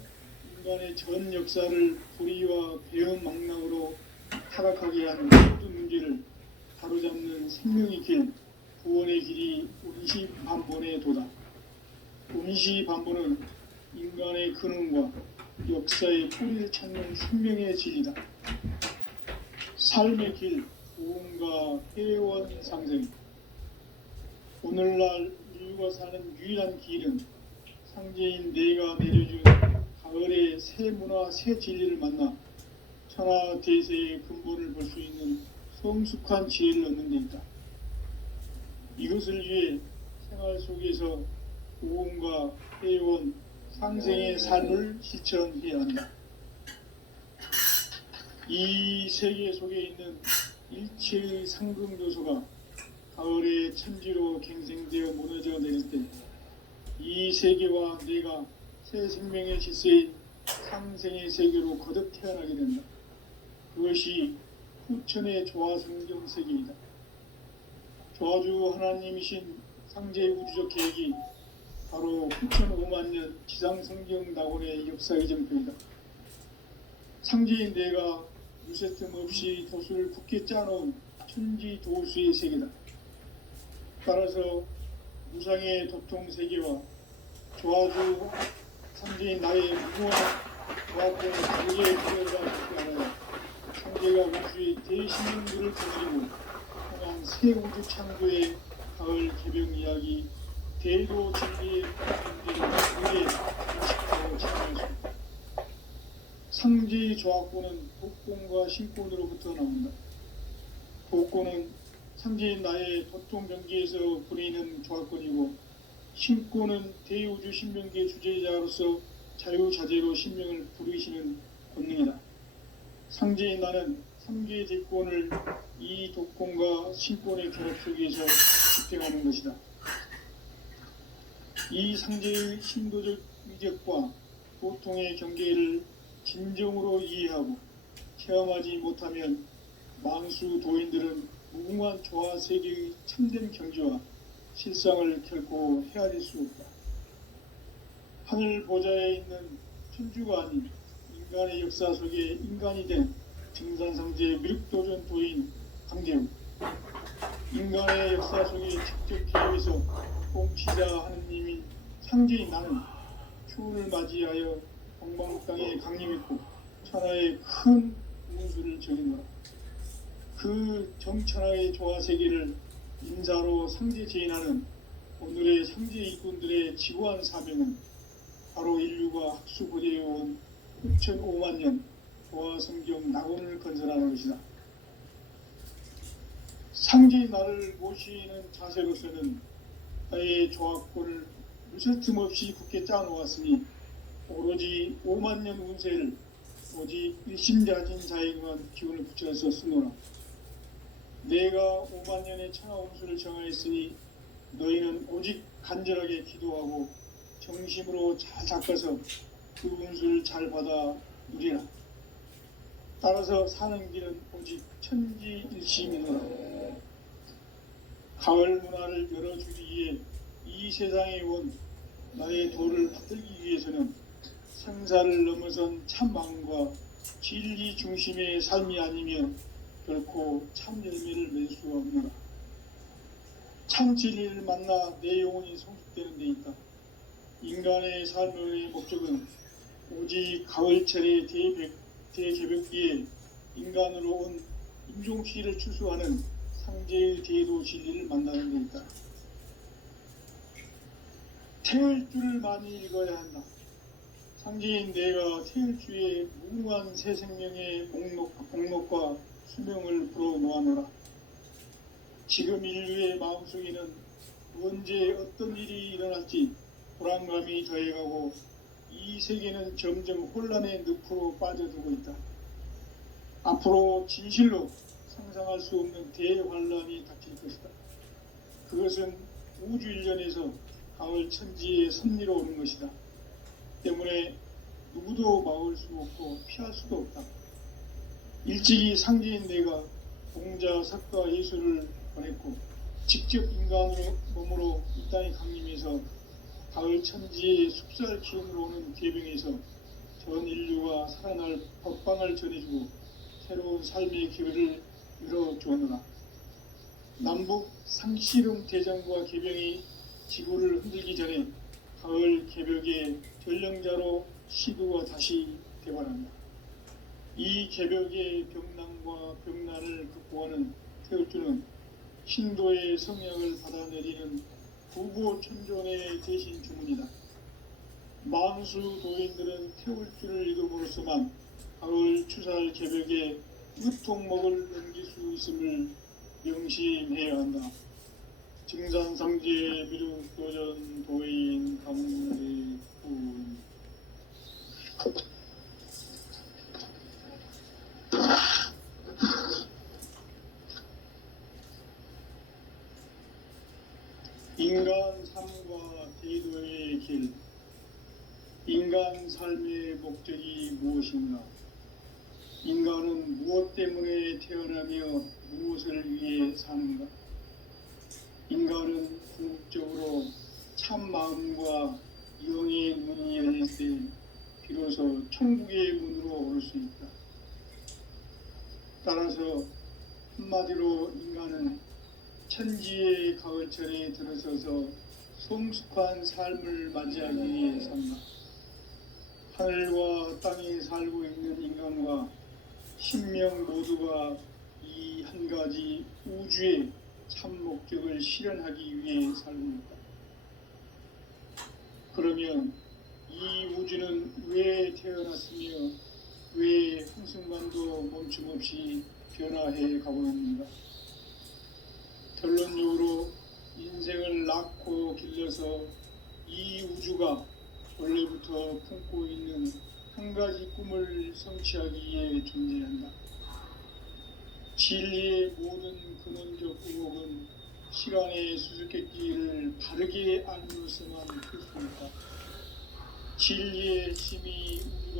인간의 전 역사를 불의와 배음 망락으로 타락하게 한 모든 문제를 바로잡는 생명의 길, 구원의 길이 운시반본의 도다. 운시반본은 인간의 근원과 역사의 뿌리를 찾는 생명의 진리다. 삶의 길, 구원과 회원 상생. 오늘날 인류가 사는 유일한 길은 상제인 내가 내려준 가을의 새 문화, 새 진리를 만나 천하 대세의 근본을 볼 수 있는 성숙한 지혜를 얻는 데 있다. 이것을 위해 생활 속에서 구원과 회원, 상생의 삶을 실천해야 한다. 이 세계 속에 있는 일체의 상금 요소가 가을의 천지로 갱생되어 무너져 내릴 때 이 세계와 내가 새 생명의 질서인 상생의 세계로 거듭 태어나게 된다. 그것이 후천의 조화성경 세계이다. 조화주 하나님이신 상제의 우주적 계획이 바로 후천 5만년 지상성경 낙원의 역사의 정표이다. 상제인 내가 유세틈 없이 도수를 굳게 짜놓은 천지 도수의 세계다. 따라서 무상의 도통 세계와 조화주 상제인 나의 무궁한 조화권의 관계의 구별과 같지 않아요. 상제가 우주의 대신령들을 거느리고 통한 새 우주 창조의 가을 개벽 이야기 대도 진리의 문제를 우리의 인식하고 체험할 수 있다. 상제의 조합권은 독권과 신권으로부터 나온다. 독권은 상제인 나의 도통병기에서 부리는 조합권이고, 신권은 대우주 신명기의 주제자로서 자유자재로 신명을 부르시는 권능이다. 상제인 나는 3개의 대권을 이 독권과 신권의 결합 속에서 집행하는 것이다. 이 상제의 신도적 위력과 보통의 경계를 진정으로 이해하고 체험하지 못하면 만수 도인들은 무궁한 조화 세계의 참된 경지와 실상을 결코 헤아릴 수 없다. 하늘 보좌에 있는 천주가 아닌 인간의 역사 속에 인간이 된 증산상제의 미륵도전 도인 강재우, 인간의 역사 속에 직접 개입해서 공치자 하느님인 상제인 나는 추운을 맞이하여 동방 땅에 강림했고 천하의 큰 운수를 저린노라. 그 정천하의 조화 세계를 인사로 상제 제인하는 오늘의 상제 일꾼들의 지구한 사명은 바로 인류가 학수고대해온 6,500만 년 조화 성경 낙원을 건설하는 것이다. 상제의 나를 모시는 자세로서는 나의 조합권을 무쇠틈 없이 굳게 짜놓았으니 오로지 5만 년 운세를 오직 일심자진 자에게만 기운을 붙여서 쓰노라. 내가 5만 년의 천하 운수를 정하였으니 너희는 오직 간절하게 기도하고 정심으로 잘 닦아서 그 운수를 잘 받아 누리라. 따라서 사는 길은 오직 천지일심이노라. 가을 문화를 열어주기 위해 이 세상에 온 나의 도를 받들기 위해서는 생사를 넘어선 참 마음과 진리 중심의 삶이 아니면 결코 참 열매를 맺을 수가 없노라. 참 진리를 만나 내 영혼이 성숙되는 데 있다. 인간의 삶의 목적은 오직 가을철의 대개벽기에 인간으로 온 임종씨를 추수하는 상제의 대도 진리를 만나는 데 있다. 태을 줄을 많이 읽어야 한다. 상제인 내가 태을 주에 무궁한 새 생명의 목록과 수명을 불어놓아노라. 지금 인류의 마음속에는 언제 어떤 일이 일어날지 불안감이 더해가고 이 세계는 점점 혼란의 늪으로 빠져들고 있다. 앞으로 진실로 상상할 수 없는 대환란이 닥칠 것이다. 그것은 우주 일전에서 가을 천지의 섭리로 오는 것이다. 때문에 누구도 막을 수 없고 피할 수도 없다. 일찍이 상제인 내가 공자, 석가, 예수를 보냈고 직접 인간으로 몸으로 이 땅에 강림해서 가을 천지의 숙살 기운으로 오는 계병에서 전 인류가 살아날 법방을 전해주고 새로운 삶의 기회를 열어주었노라. 남북 상씨름 대전과 계병이 지구를 흔들기 전에 가을 개벽의 전령자로 시도가 다시 대관한다. 이 개벽의 병난과 병난을 극복하는 태울주는 신도의 성약을 받아내리는 구고천존의 대신 주문이다. 만수 도인들은 태울주를 읽음으로써만 가을 추살 개벽의 으통목을 넘길 수 있음을 명심해야 한다. 증산상제 미륵도전 도인 강례 군 인간 삶과 대도의 길. 인간 삶의 목적이 무엇인가? 인간은 무엇 때문에 태어나며 무엇을 위해 사는가? 인간은 궁극적으로 참 마음과 영의 문이 열릴 때 비로소 천국의 문으로 오를 수 있다. 따라서 한마디로 인간은 천지의 가을철에 들어서서 성숙한 삶을 맞이하기 위해 산다. 하늘과 땅에 살고 있는 인간과 신명 모두가 이 한 가지 우주의 참 목적을 실현하기 위해 살고 있다. 그러면 이 우주는 왜 태어났으며 왜 한순간도 멈춤없이 변화해 가고 있는가? 결론적으로 인생을 낳고 길러서 이 우주가 원래부터 품고 있는 한 가지 꿈을 성취하기 위해 존재한다. 진리의 모든 근원적 의혹은 시간의 수수께끼를 바르게 알므로서만 풀 수 있다. 진리의 힘이 우주를